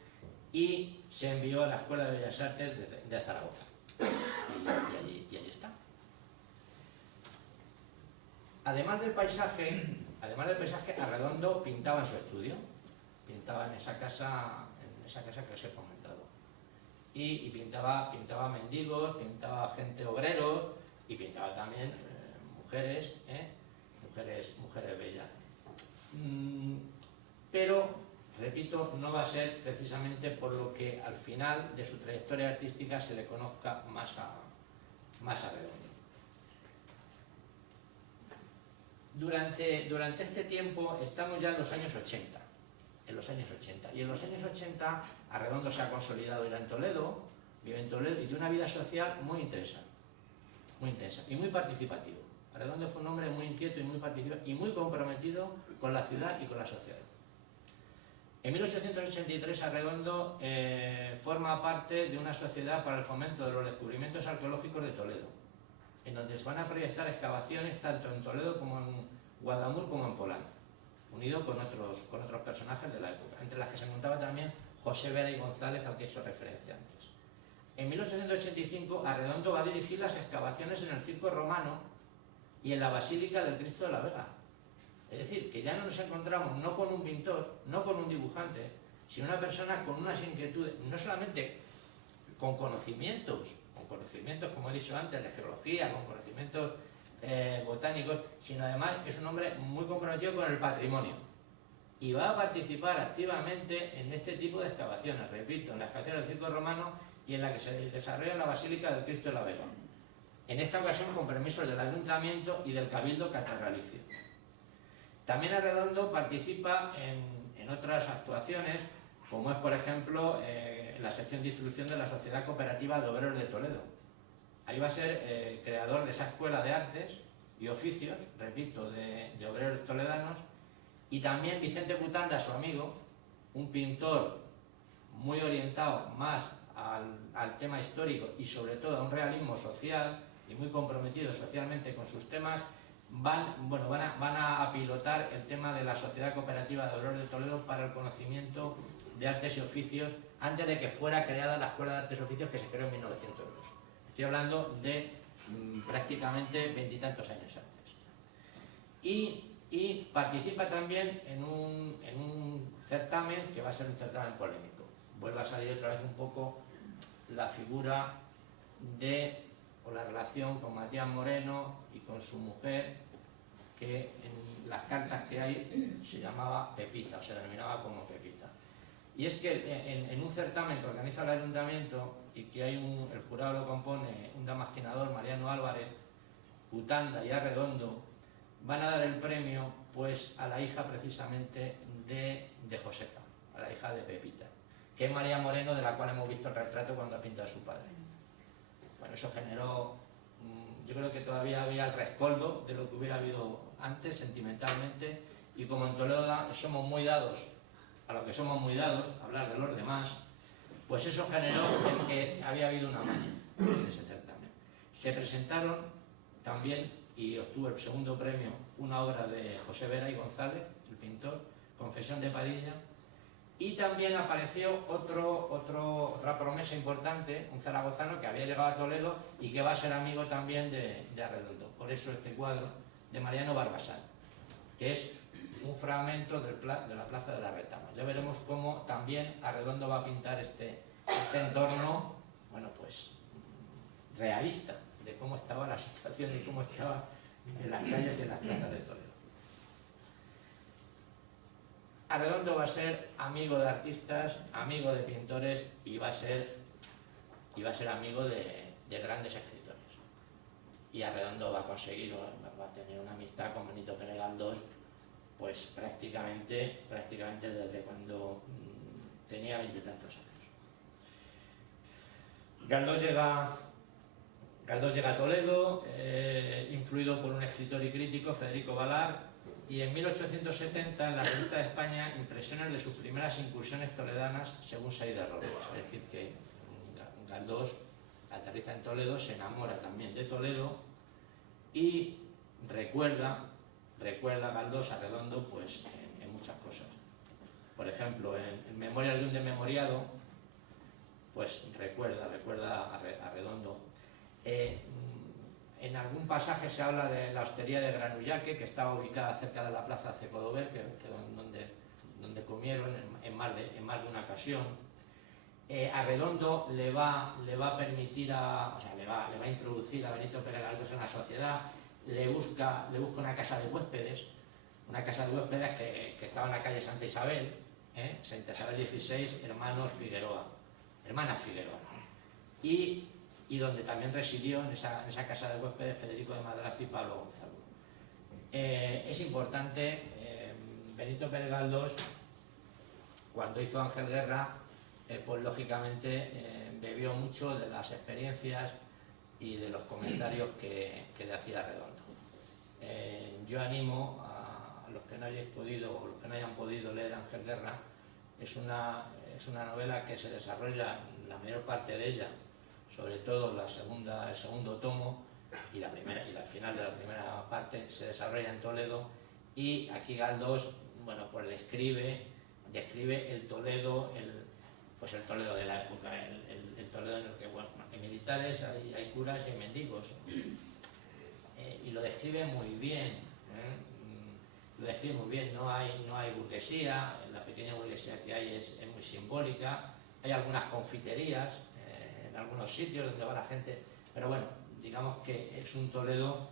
y se envió a la Escuela de Bellas Artes de Zaragoza. Y allí está. Además del paisaje, Arredondo pintaba en su estudio, pintaba en esa casa que os he comentado. Y pintaba mendigos, pintaba gente obreros y pintaba también mujeres bellas. Pero, repito, no va a ser precisamente por lo que al final de su trayectoria artística se le conozca más a Arredondo. Durante este tiempo estamos ya en los años 80. Y en los años 80 Arredondo se ha consolidado, vive en Toledo y tiene una vida social muy intensa y muy participativo. Arredondo fue un hombre muy inquieto y muy participativo y muy comprometido con la ciudad y con la sociedad. En 1883 Arredondo forma parte de una sociedad para el fomento de los descubrimientos arqueológicos de Toledo, en donde se van a proyectar excavaciones tanto en Toledo como en Guadamur como en Polanco, unido con otros personajes de la época, entre las que se montaba también José Vera y González, al que he hecho referencia antes. En 1885 Arredondo va a dirigir las excavaciones en el Circo Romano y en la Basílica del Cristo de la Vega. Es decir, que ya no nos encontramos no con un pintor, no con un dibujante, sino una persona con unas inquietudes, no solamente con conocimientos, como he dicho antes, de geología, con conocimientos botánicos, sino además es un hombre muy comprometido con el patrimonio y va a participar activamente en este tipo de excavaciones, repito, en la excavación del Circo Romano y en la que se desarrolla la Basílica del Cristo de la Vega. En esta ocasión con permisos del Ayuntamiento y del Cabildo Catedralicio. También Arredondo participa en otras actuaciones, como es por ejemplo la sección de instrucción de la Sociedad Cooperativa de Obreros de Toledo. Ahí va a ser creador de esa escuela de artes y oficios, repito, de obreros toledanos, y también Vicente Cutanda, su amigo, un pintor muy orientado más al tema histórico y sobre todo a un realismo social y muy comprometido socialmente con sus temas, van a pilotar el tema de la Sociedad Cooperativa de Obreros de Toledo para el conocimiento de artes y oficios antes de que fuera creada la Escuela de Artes y Oficios, que se creó en 1902. Estoy hablando de prácticamente 20 y tantos años antes. Y participa también en un certamen que va a ser un certamen polémico. Vuelve a salir otra vez un poco la figura o la relación con Matías Moreno y con su mujer, que en las cartas que hay se llamaba Pepita, o se denominaba como Pepita. Y es que en un certamen que organiza el Ayuntamiento y que el jurado lo compone un damasquinador, Mariano Álvarez, Cutanda y Arredondo, van a dar el premio pues a la hija precisamente de Josefa, a la hija de Pepita, que es María Moreno, de la cual hemos visto el retrato cuando ha pintado a su padre. Bueno, eso generó, yo creo que todavía había el rescoldo de lo que hubiera habido antes, sentimentalmente, y como en Toledo somos muy dados a lo que somos muy dados, hablar de los demás, pues eso generó que había habido una maña en ese certamen. Se presentaron también, y obtuvo el segundo premio, una obra de José Vera y González, el pintor, Confesión de Padilla, y también apareció otra promesa importante, un zaragozano que había llegado a Toledo y que va a ser amigo también de Arredondo. Por eso este cuadro de Mariano Barbasán, que es un fragmento de la Plaza de la Retama. Ya veremos cómo también Arredondo va a pintar este entorno, bueno, pues realista, de cómo estaba la situación y cómo estaba en las calles y en las plazas de Toledo. Arredondo va a ser amigo de artistas, amigo de pintores y va a ser amigo de grandes escritores. Y Arredondo va a conseguir, va a tener una amistad con Benito Pérez Galdós, pues prácticamente desde cuando tenía 20 y tantos años. Galdós llega a Toledo, influido por un escritor y crítico, Federico Valar, y en 1870 en la Revista de España impresiones de sus primeras incursiones toledanas según Saide Robles. Es decir, que Galdós aterriza en Toledo, se enamora también de Toledo y recuerda Galdós a Arredondo pues, en muchas cosas. Por ejemplo, en Memorias de un desmemoriado, pues recuerda a Arredondo. En algún pasaje se habla de la hostería de Granullaque, que estaba ubicada cerca de la plaza Cecodover, donde comieron en más de una ocasión. Arredondo le va a permitir, le va a introducir a Benito Pérez Galdós en la sociedad, le busca una casa de huéspedes, que estaba en la calle Santa Isabel, Santa Isabel 16, hermanas Figueroa, y donde también residió en esa casa de huéspedes Federico de Madrazo y Pablo Gonzalo. Es importante, Benito Pérez Galdós, cuando hizo Ángel Guerra, pues lógicamente bebió mucho de las experiencias y de los comentarios que le hacía Arredondo. Yo animo a los que no hayáis podido o los que no hayan podido leer Ángel Guerra. Es una novela que se desarrolla la mayor parte de ella, sobre todo el segundo tomo y la final de la primera parte se desarrolla en Toledo, y aquí Galdós, bueno, pues describe el Toledo, el Toledo de la época, el Toledo en el que, bueno, hay militares, hay curas y hay mendigos, y lo describe muy bien, no hay burguesía, pequeña iglesia que hay es muy simbólica. Hay algunas confiterías en algunos sitios donde va la gente, pero bueno, digamos que es un Toledo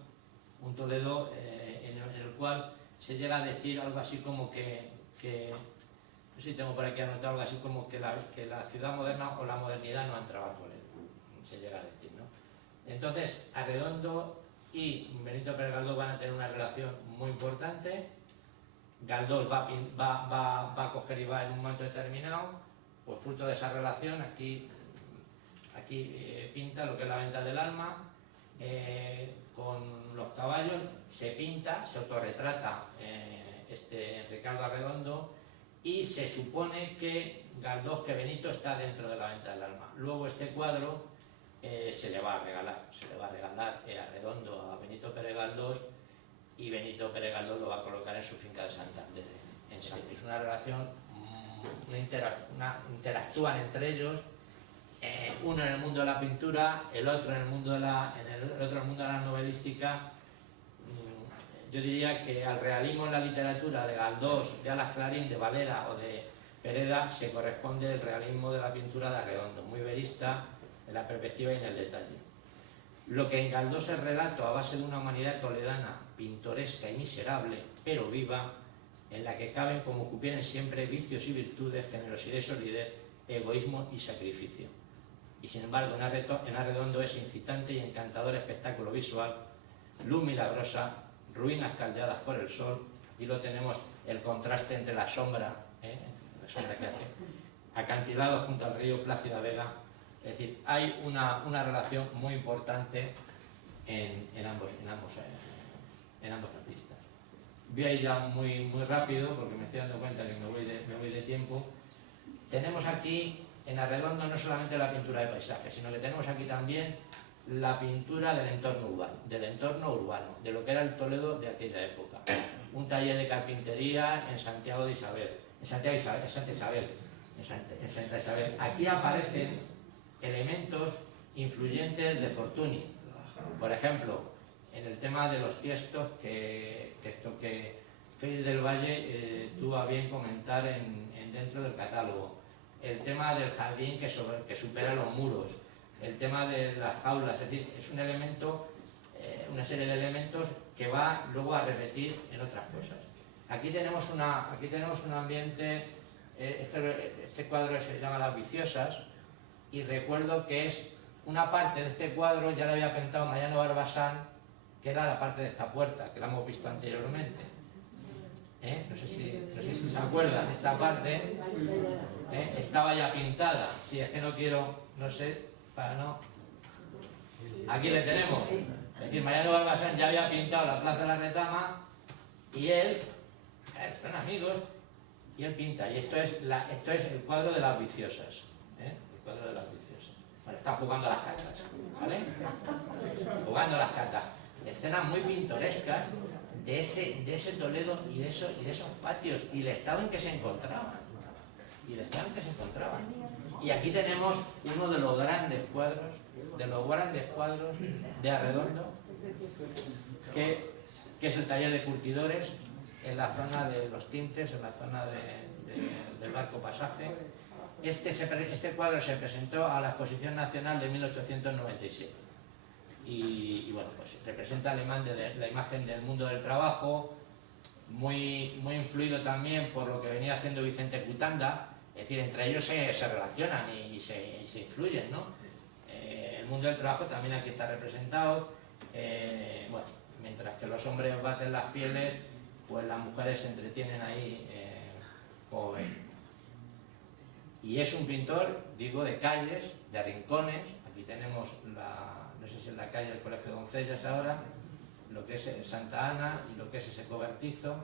en el cual se llega a decir algo así como que no sé si tengo por aquí anotado algo así como que la ciudad moderna o la modernidad no ha entrado a Toledo, se llega a decir, ¿no? Entonces, Arredondo y Benito Pérez Galdós van a tener una relación muy importante. Galdós va a coger y va en un momento determinado, pues fruto de esa relación, aquí pinta lo que es la venta del alma, con los caballos, se pinta, se autorretrata Ricardo Arredondo, y se supone que Galdós, que Benito está dentro de la venta del alma. Luego este cuadro se le va a regalar Arredondo a Benito Pérez Galdós, y Benito Pérez Galdós lo va a colocar en su finca de Santander, en Sáenz. Es una relación, interactúan entre ellos, uno en el mundo de la pintura, el otro en el mundo de la novelística. Yo diría que al realismo en la literatura de Galdós, de Alas Clarín, de Valera o de Pereda se corresponde el realismo de la pintura de Arredondo, muy verista en la perspectiva y en el detalle. Lo que en Galdós es relato a base de una humanidad toledana, pintoresca y miserable, pero viva, en la que caben como cupieran siempre vicios y virtudes, generosidad y solidez, egoísmo y sacrificio. Y sin embargo, en Arredondo es incitante y encantador espectáculo visual, luz milagrosa, ruinas caldeadas por el sol. Aquí lo tenemos, el contraste entre la sombra que hace, acantilado junto al río Plácida Vega. Es decir, hay una relación muy importante en ambos artistas. Voy a ir ya muy rápido porque me estoy dando cuenta que me voy de tiempo. Tenemos aquí en Arredondo no solamente la pintura de paisaje, sino que tenemos aquí también la pintura del entorno urbano, de lo que era el Toledo de aquella época. Un taller de carpintería en Santiago de Isabel, en Santa Isabel. Aquí aparecen elementos influyentes de Fortuny. Por ejemplo, en el tema de los tiestos que Félix del Valle tuvo a bien comentar dentro del catálogo. El tema del jardín que supera los muros. El tema de las jaulas, es decir, es un elemento, una serie de elementos que va luego a repetir en otras cosas. Aquí tenemos un ambiente, este cuadro se llama Las Viciosas, y recuerdo que es una parte de este cuadro, ya lo había pintado Mariano Barbasán, que era la parte de esta puerta, que la hemos visto anteriormente. No sé si se acuerdan, esta parte estaba ya pintada. Si es que no quiero, no sé, para no... Aquí le tenemos. Es decir, Mariano Barbasán ya había pintado la Plaza de la Retama y él, son amigos, y él pinta. Y esto es el cuadro de Las Viciosas. El cuadro de Las Viciosas. Bueno, están jugando las cartas, ¿vale? Jugando las cartas. Escenas muy pintorescas de ese Toledo y de esos patios y el estado en que se encontraban. Y aquí tenemos uno de los grandes cuadros de Arredondo, que es el taller de curtidores en la zona de los tintes, en la zona del Barco Pasaje. Este cuadro se presentó a la Exposición Nacional de 1897 y bueno, pues representa la imagen del mundo del trabajo, muy influido también por lo que venía haciendo Vicente Cutanda. Es decir, entre ellos se relacionan y se influyen, ¿no? El mundo del trabajo también aquí está representado. Bueno, mientras que los hombres baten las pieles, pues las mujeres se entretienen ahí, como ven. Y es un pintor, digo, de calles, de rincones. Aquí tenemos no sé si es la calle del Colegio de Doncellas ahora, lo que es Santa Ana y lo que es ese cobertizo.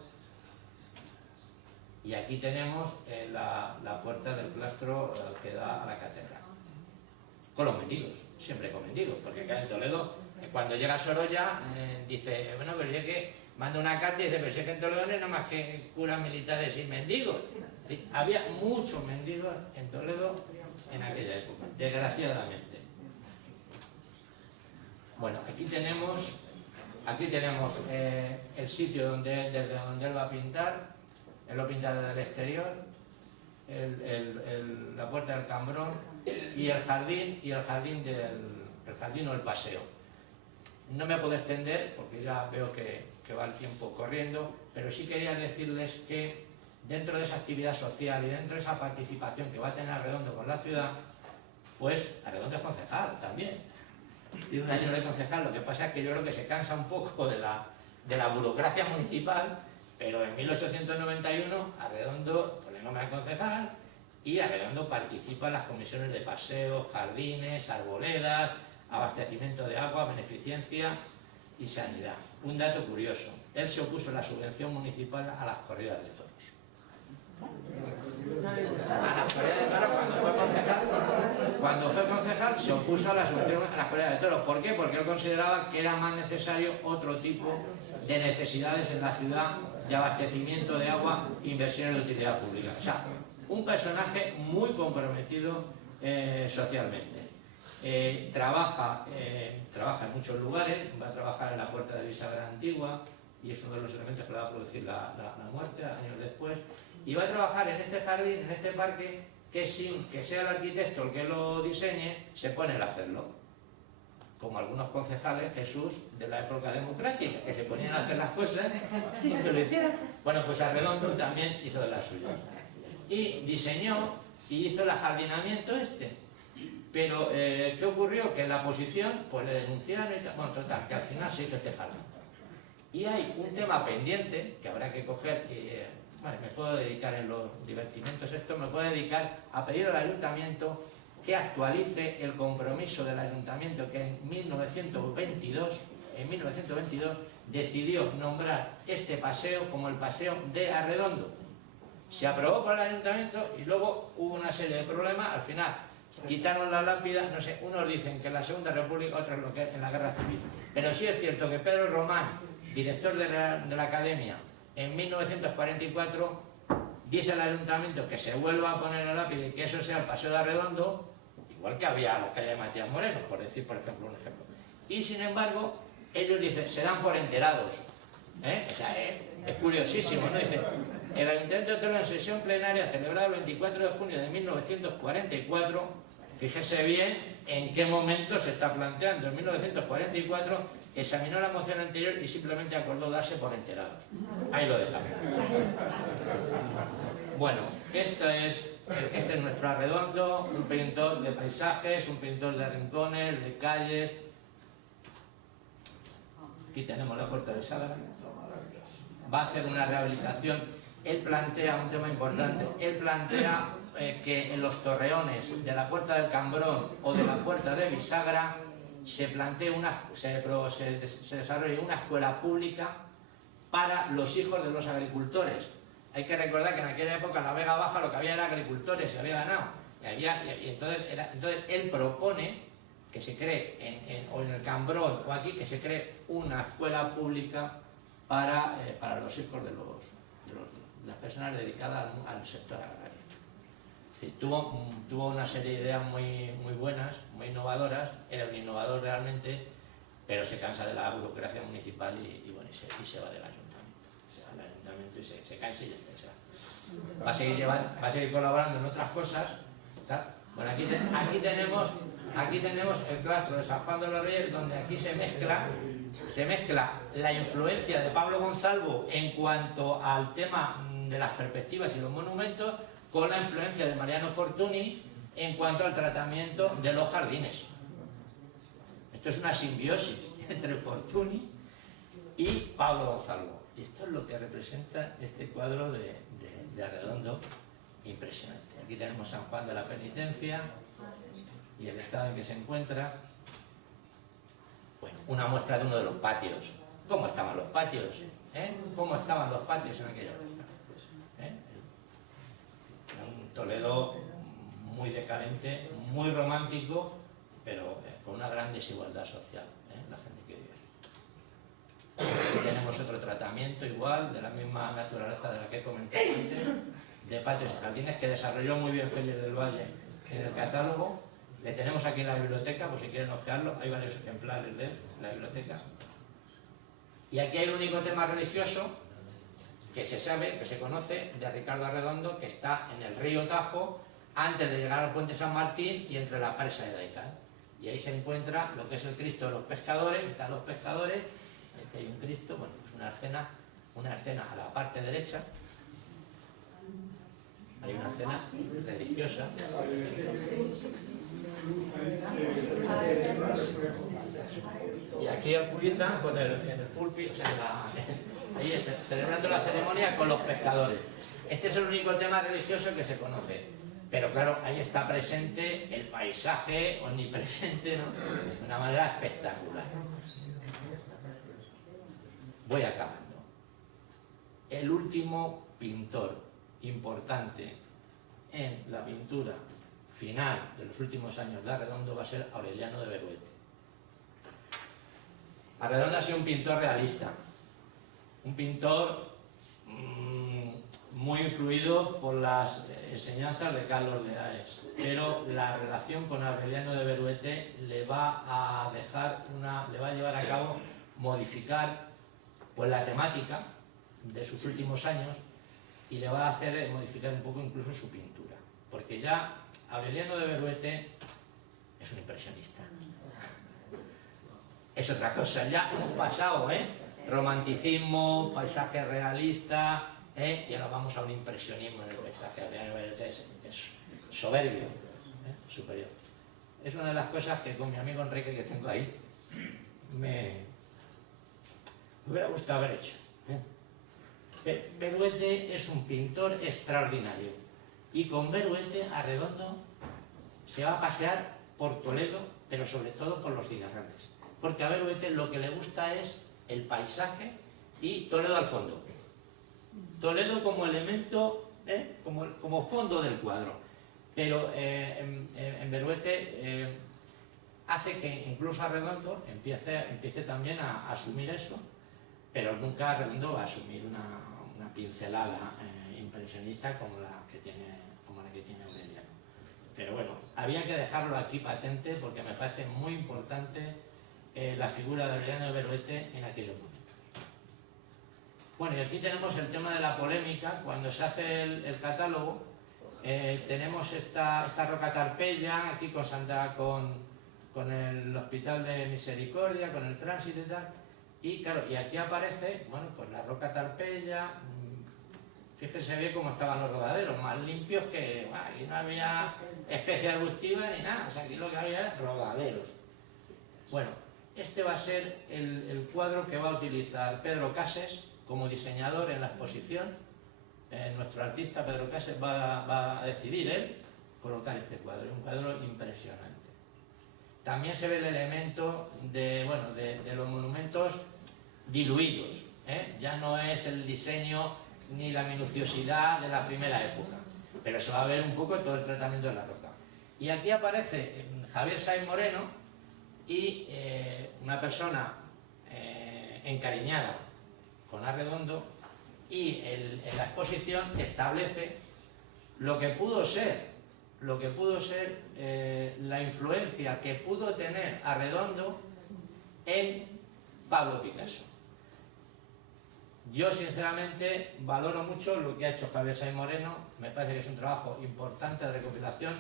Y aquí tenemos la puerta del claustro que da a la catedral. Con los mendigos, siempre con mendigos, porque acá en Toledo, cuando llega Sorolla, dice, bueno, pero si es que manda una carta y dice, pero si es que en Toledo no hay nada más que curas militares y mendigos. Sí, había muchos mendigos en Toledo en aquella época, desgraciadamente. Bueno, aquí tenemos el sitio desde donde él va a pintar. Él lo pinta desde el exterior, la puerta del Cambrón y el jardín o el paseo. No me puedo extender porque ya veo que va el tiempo corriendo, pero sí quería decirles que dentro de esa actividad social y dentro de esa participación que va a tener Arredondo con la ciudad, pues Arredondo es concejal también. Tiene un año de concejal, lo que pasa es que yo creo que se cansa un poco de la burocracia municipal, pero en 1891 Arredondo le nombra concejal y Arredondo participa en las comisiones de paseos, jardines, arboledas, abastecimiento de agua, beneficencia y sanidad. Un dato curioso, él se opuso a la subvención municipal a las corridas de toros. A las corridas de toros cuando fue concejal se opuso a la subvención a las corridas de toros. ¿Por qué? Porque él consideraba que era más necesario otro tipo de necesidades en la ciudad de abastecimiento de agua e inversiones de utilidad pública. O sea, un personaje muy comprometido socialmente. Trabaja en muchos lugares, va a trabajar en la Puerta de Bisagra Antigua y es uno de los elementos que le va a producir la muerte años después, y va a trabajar en este jardín, en este parque, que sin que sea el arquitecto el que lo diseñe, se pone a hacerlo, como algunos concejales, Jesús, de la época democrática, que se ponían a hacer las cosas sin que lo hicieran. Bueno, pues Arredondo también hizo de las suyas y diseñó y hizo el ajardinamiento este. Pero, ¿qué ocurrió? Que en la oposición, pues le denunciaron y tal. Bueno, total, que al final se hizo este jardín. Y hay un tema pendiente que habrá que coger, que, bueno, me puedo dedicar en los divertimentos esto, me puedo dedicar a pedir al ayuntamiento que actualice el compromiso del ayuntamiento que en 1922 decidió nombrar este paseo como el paseo de Arredondo. Se aprobó por el ayuntamiento y luego hubo una serie de problemas, al final quitaron la lápida, no sé, unos dicen que en la Segunda República, otros lo que en la Guerra Civil. Pero sí es cierto que Pedro Román, director de la Academia, en 1944 dice al ayuntamiento que se vuelva a poner la lápida y que eso sea el paseo de Arredondo, igual que había la calle de Matías Moreno, por decir, por ejemplo, un ejemplo. Y sin embargo, ellos dicen, se dan por enterados. O sea, es curiosísimo, ¿no? Dice, el ayuntamiento de Toledo en sesión plenaria celebrada el 24 de junio de 1944, fíjese bien en qué momento se está planteando. En 1944 examinó la moción anterior y simplemente acordó darse por enterados. Ahí lo dejamos. Bueno, este es nuestro Arredondo, un pintor de paisajes, un pintor de rincones, de calles. Aquí tenemos la Puerta de Bisagra. Va a hacer una rehabilitación. Él plantea un tema importante. Él plantea que en los torreones de la Puerta del Cambrón o de la Puerta de Bisagra se desarrolle una escuela pública para los hijos de los agricultores. Hay que recordar que en aquella época en la Vega Baja lo que había era agricultores, se había ganado. Entonces él propone que se cree, o en el Cambrón o aquí, que se cree una escuela pública para los hijos de las personas dedicadas al sector agrario. Tuvo una serie de ideas muy buenas, muy innovadoras, era un innovador realmente, pero se cansa de la burocracia municipal y se va del ayuntamiento. Se va del ayuntamiento y se cansa y ya está. Va a seguir colaborando en otras cosas. ¿Tá? Bueno, aquí tenemos el claustro de San Juan de los Reyes, donde aquí se mezcla la influencia de Pablo Gonzalvo en cuanto al tema de las perspectivas y los monumentos, con la influencia de Mariano Fortuny en cuanto al tratamiento de los jardines. Esto es una simbiosis entre Fortuny y Pablo Gonzalvo. Y esto es lo que representa este cuadro de Arredondo, impresionante. Aquí tenemos San Juan de la Penitencia y el estado en que se encuentra. Bueno, una muestra de uno de los patios. ¿Cómo estaban los patios? ¿Cómo estaban los patios en aquella época? Un Toledo muy decadente, muy romántico, pero con una gran desigualdad social, la gente que vive ahí. Aquí tenemos otro tratamiento igual, de la misma naturaleza de la que he comentado antes, de patios y jardines, que desarrolló muy bien Félix del Valle en el catálogo. Le tenemos aquí en la biblioteca, por si quieren ojearlo, hay varios ejemplares de él en la biblioteca. Y aquí hay el único tema religioso, que se sabe, que se conoce, de Ricardo Arredondo, que está en el río Tajo, antes de llegar al puente San Martín y entre la presa de Daicán. Y ahí se encuentra lo que es el Cristo de los pescadores, están los pescadores, aquí hay un Cristo, bueno, pues una escena a la parte derecha, hay una escena religiosa. Y aquí el curita con el púlpito, o sea, ahí está, celebrando la ceremonia con los pescadores. Este es el único tema religioso que se conoce. Pero claro, ahí está presente el paisaje omnipresente, ¿no? De una manera espectacular. Voy acabando. El último pintor importante en la pintura final de los últimos años de Arredondo va a ser Aureliano de Beruete. Arredondo ha sido un pintor realista, un pintor muy influido por las enseñanzas de Carlos de Haes, pero la relación con Aureliano de Beruete le va a llevar a cabo modificar pues la temática de sus últimos años y le va a hacer modificar un poco incluso su pintura, porque ya Aureliano de Beruete es un impresionista. Es otra cosa, ya hemos pasado, romanticismo, paisaje realista, y ahora vamos a un impresionismo en el paisaje. Aureliano de Beruete es soberbio, superior. Es una de las cosas que con mi amigo Enrique, que tengo ahí, me hubiera gustado haber hecho. Beruete es un pintor extraordinario y con Beruete Arredondo se va a pasear por Toledo, pero sobre todo por los cigarrones, porque a Beruete lo que le gusta es el paisaje y Toledo al fondo. Toledo como elemento, como fondo del cuadro, pero en Beruete hace que incluso Arredondo empiece también a asumir eso, pero nunca Arredondo va a asumir una pincelada impresionista como la que tiene Aureliano. Pero bueno, había que dejarlo aquí patente porque me parece muy importante la figura de Aureliano de Beruete en aquellos momentos. Bueno, y aquí tenemos el tema de la polémica. Cuando se hace el catálogo, tenemos esta roca Tarpeya, aquí con el Hospital de Misericordia, con el tránsito y tal. Y claro, y aquí aparece, bueno, pues la roca Tarpeya. Fíjense bien cómo estaban los rodaderos, más limpios que... Bueno, aquí no había especie arbustiva ni nada, o sea, aquí lo que había era rodaderos. Bueno, este va a ser el cuadro que va a utilizar Pedro Cases como diseñador en la exposición. Nuestro artista Pedro Cases va a decidir él colocar este cuadro, es un cuadro impresionante. También se ve el elemento de los monumentos diluidos, ya no es el diseño ni la minuciosidad de la primera época, pero se va a ver un poco todo el tratamiento de la roca. Y aquí aparece Javier Sáenz Moreno y una persona encariñada con Arredondo, y en la exposición establece lo que pudo ser la influencia que pudo tener Arredondo en Pablo Picasso. Yo sinceramente valoro mucho lo que ha hecho Javier Sáenz Moreno, me parece que es un trabajo importante de recopilación.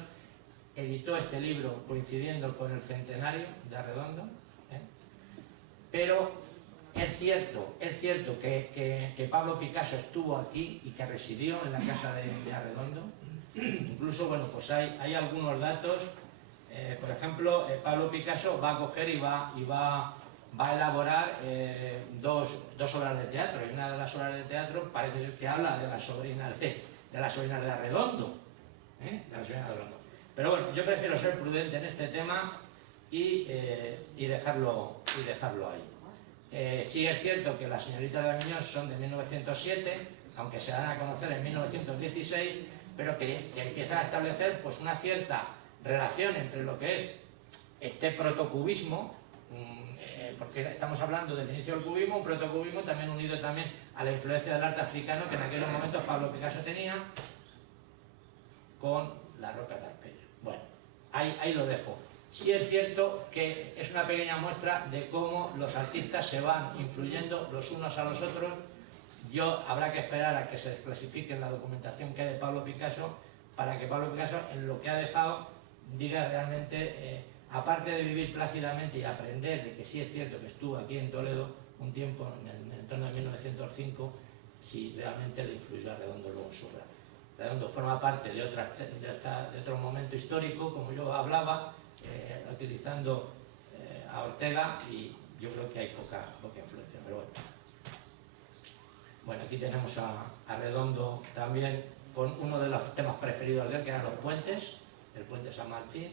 Editó este libro coincidiendo con el centenario de Arredondo, pero es cierto que Pablo Picasso estuvo aquí y que residió en la casa de Arredondo. Incluso, bueno, pues hay algunos datos, por ejemplo, Pablo Picasso va a coger y va a elaborar dos obras de teatro, y una de las obras de teatro parece ser que habla de las sobrinas de Arredondo, Pero bueno, yo prefiero ser prudente en este tema y dejarlo ahí. Sí es cierto que las señoritas de Aviñón son de 1907, aunque se dan a conocer en 1916, pero que empieza a establecer pues una cierta relación entre lo que es este protocubismo, porque estamos hablando del inicio del cubismo, un protocubismo también unido también a la influencia del arte africano que en aquellos momentos Pablo Picasso tenía, con la roca Tarpeya. Bueno, ahí lo dejo. Sí es cierto que es una pequeña muestra de cómo los artistas se van influyendo los unos a los otros habrá que esperar a que se desclasifique la documentación que hay de Pablo Picasso para que Pablo Picasso, en lo que ha dejado, diga realmente, aparte de vivir plácidamente y aprender de que sí es cierto que estuvo aquí en Toledo un tiempo, en el torno de 1905, si realmente le influyó a Redondo luego en su obra. Redondo forma parte de otro momento histórico, como yo hablaba, utilizando a Ortega, y yo creo que hay poca influencia, pero bueno. Bueno, aquí tenemos a Redondo también con uno de los temas preferidos de él, que eran los puentes, el puente San Martín.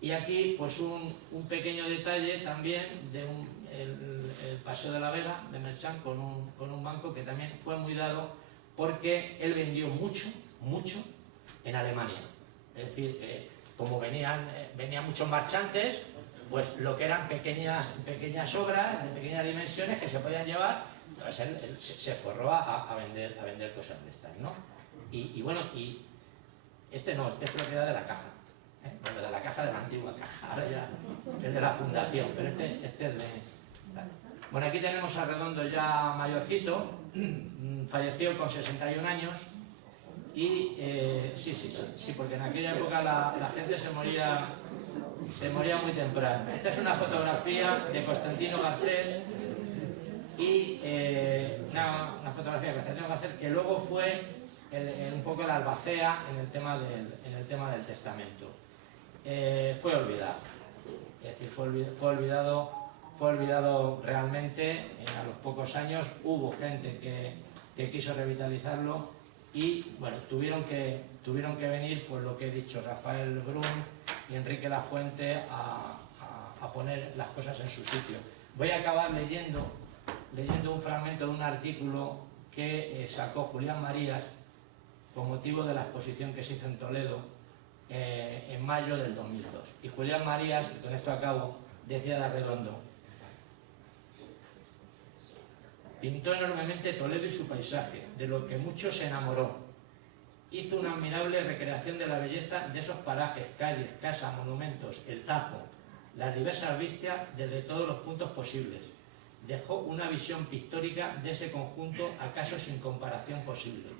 Y aquí pues un pequeño detalle también de el Paseo de la Vega de Merchán con un banco que también fue muy dado porque él vendió mucho en Alemania. Es decir, como venían muchos marchantes, pues lo que eran pequeñas obras de pequeñas dimensiones que se podían llevar, entonces él se forró a vender cosas de estas, ¿no? Y bueno, y este es propiedad de la caja. Bueno, de la caja, de la antigua caja, ahora ya es de la fundación, pero este es de... Bueno, aquí tenemos a Redondo ya mayorcito, falleció con 61 años y sí, porque en aquella época la gente se moría muy temprano. Esta es una fotografía de Constantino Garcés y una fotografía de Constantino Garcés que luego fue un poco la albacea en el tema del testamento. Fue olvidado, es decir, fue olvidado realmente. A los pocos años hubo gente que quiso revitalizarlo y bueno, tuvieron que venir, pues lo que he dicho, Rafael Brun y Enrique Lafuente a poner las cosas en su sitio. Voy a acabar leyendo un fragmento de un artículo que sacó Julián Marías con motivo de la exposición que se hizo en Toledo en mayo del 2002. Y Julián Marías, y con esto acabo, decía de Redondo: pintó enormemente Toledo y su paisaje, de lo que mucho se enamoró. Hizo una admirable recreación de la belleza de esos parajes, calles, casas, monumentos, el Tajo, las diversas vistas desde todos los puntos posibles. Dejó una visión pictórica de ese conjunto, acaso sin comparación posible.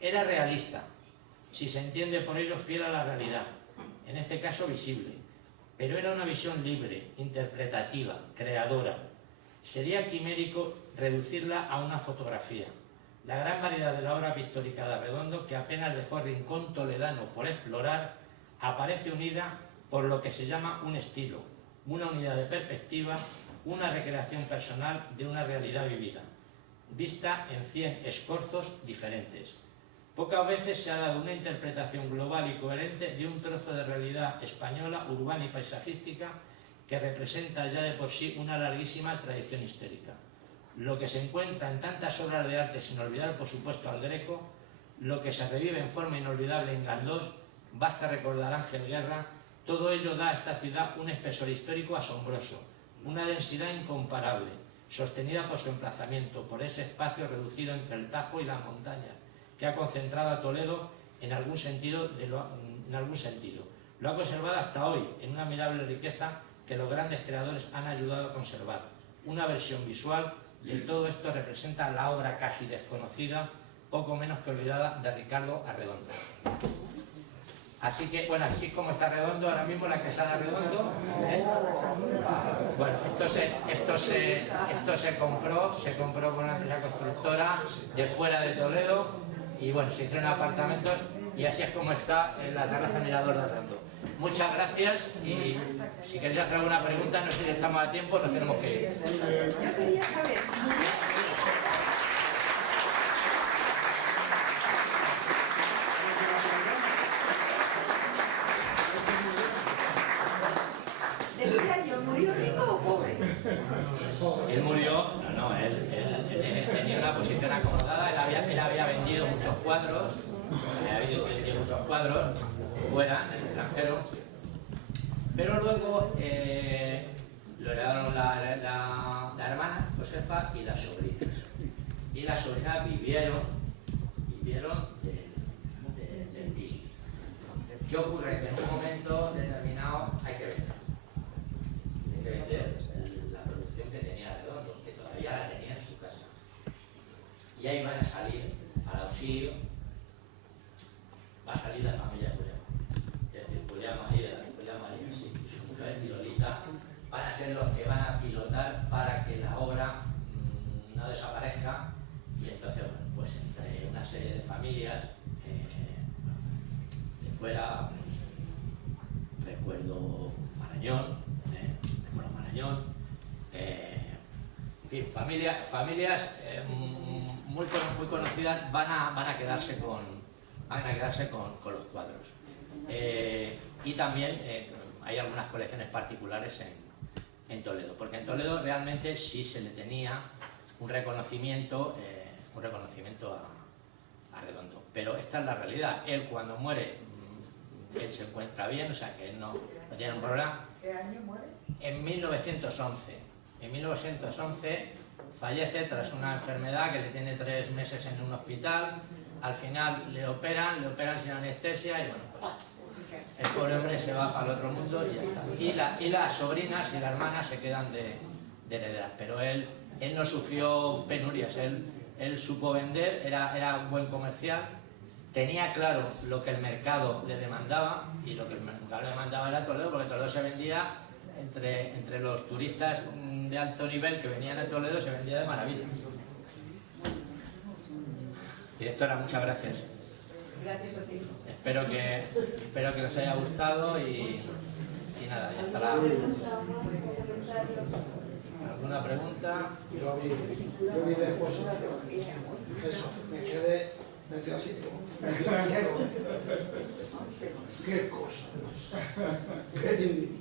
Era realista, si se entiende por ello fiel a la realidad, en este caso visible, pero era una visión libre, interpretativa, creadora. Sería quimérico reducirla a una fotografía. La gran variedad de la obra pictórica de Redondo, que apenas dejó rincón toledano por explorar, aparece unida por lo que se llama un estilo, una unidad de perspectiva, una recreación personal de una realidad vivida, vista en 100 escorzos diferentes. Pocas veces se ha dado una interpretación global y coherente de un trozo de realidad española, urbana y paisajística que representa ya de por sí una larguísima tradición histórica. Lo que se encuentra en tantas obras de arte, sin olvidar por supuesto al Greco, lo que se revive en forma inolvidable en Galdós, basta recordar a Ángel Guerra, todo ello da a esta ciudad un espesor histórico asombroso, una densidad incomparable, sostenida por su emplazamiento, por ese espacio reducido entre el Tajo y las montañas, que ha concentrado a Toledo en algún sentido. Lo ha conservado hasta hoy en una admirable riqueza que los grandes creadores han ayudado a conservar. Una versión visual de todo esto representa la obra casi desconocida, poco menos que olvidada, de Ricardo Arredondo. Así que, bueno, así como está Redondo ahora mismo, la Quesada Redondo, bueno, esto se compró con una empresa constructora de fuera de Toledo y bueno, se hicieron apartamentos y así es como está en la terraza Mirador de Redondo. Muchas gracias y si queréis hacer alguna pregunta, no sé si estamos a tiempo, nos tenemos que ir. Yo quería saber... ¿Murió rico o pobre? Él murió, él tenía una posición acomodada, él había vendido muchos cuadros, fuera, en el extranjero, pero luego lo heredaron la hermana, Josefa, y la sobrina. Y la sobrina vivieron del tío. ¿Qué ocurre? Que en un momento determinado hay que vender la producción que tenía Redondo, que todavía la tenía en su casa. y ahí van a salir al auxilio, va a salir la familia de Julián. Es decir, Julián María y su mujer y Lolita van a ser los que van a pilotar para que la obra no desaparezca. Y entonces, bueno, pues entre una serie de familias de fuera, recuerdo Marañón, en fin, familias muy conocidas van a quedarse con los cuadros. Y también hay algunas colecciones particulares en Toledo, porque en Toledo realmente sí se le tenía un reconocimiento a Redondo. Pero esta es la realidad. Él cuando muere, él se encuentra bien, o sea que él no tiene un problema. ¿Qué año muere? En 1911. En 1911 fallece tras una enfermedad que le tiene 3 meses en un hospital. Al final le operan sin anestesia y bueno, pues el pobre hombre se va para el otro mundo y ya está. Y las sobrinas y la hermana se quedan de herederas. Pero él no sufrió penurias, él supo vender, era un buen comercial, tenía claro lo que el mercado le demandaba, y lo que el mercado le demandaba era Toledo, porque Toledo se vendía entre los turistas de alto nivel que venían a Toledo, se vendía de maravilla. Directora, muchas gracias. Gracias a ti. Espero que les haya gustado y nada, ya estará. ¿Alguna pregunta? Yo vi después eso, me quedé medio ciego. Qué cosa, qué divinidad.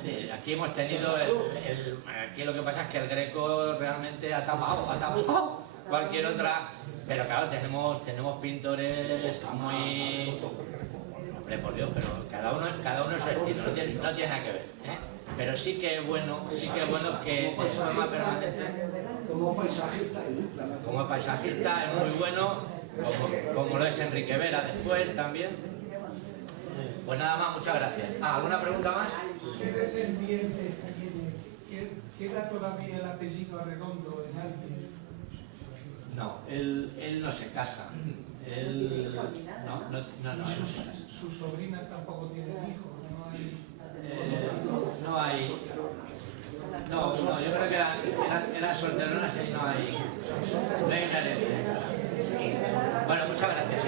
Sí, aquí hemos tenido aquí lo que pasa es que el Greco realmente ha tapado cualquier otra, pero claro, tenemos pintores muy... Hombre, por Dios, pero cada uno es su estilo, no tiene nada que ver, ¿eh? Pero sí que es bueno que de forma permanente, como paisajista es muy bueno, como lo es Enrique Vera después también. Pues nada más, muchas gracias. ¿Alguna pregunta más? ¿Qué descendiente queda todavía el apellido Redondo en alguien? No, él no se casa. Él no se casa. Sus sobrinas tampoco tienen hijos, No hay. No, yo creo que eran solteronas y no hay una herencia. Bueno, muchas gracias.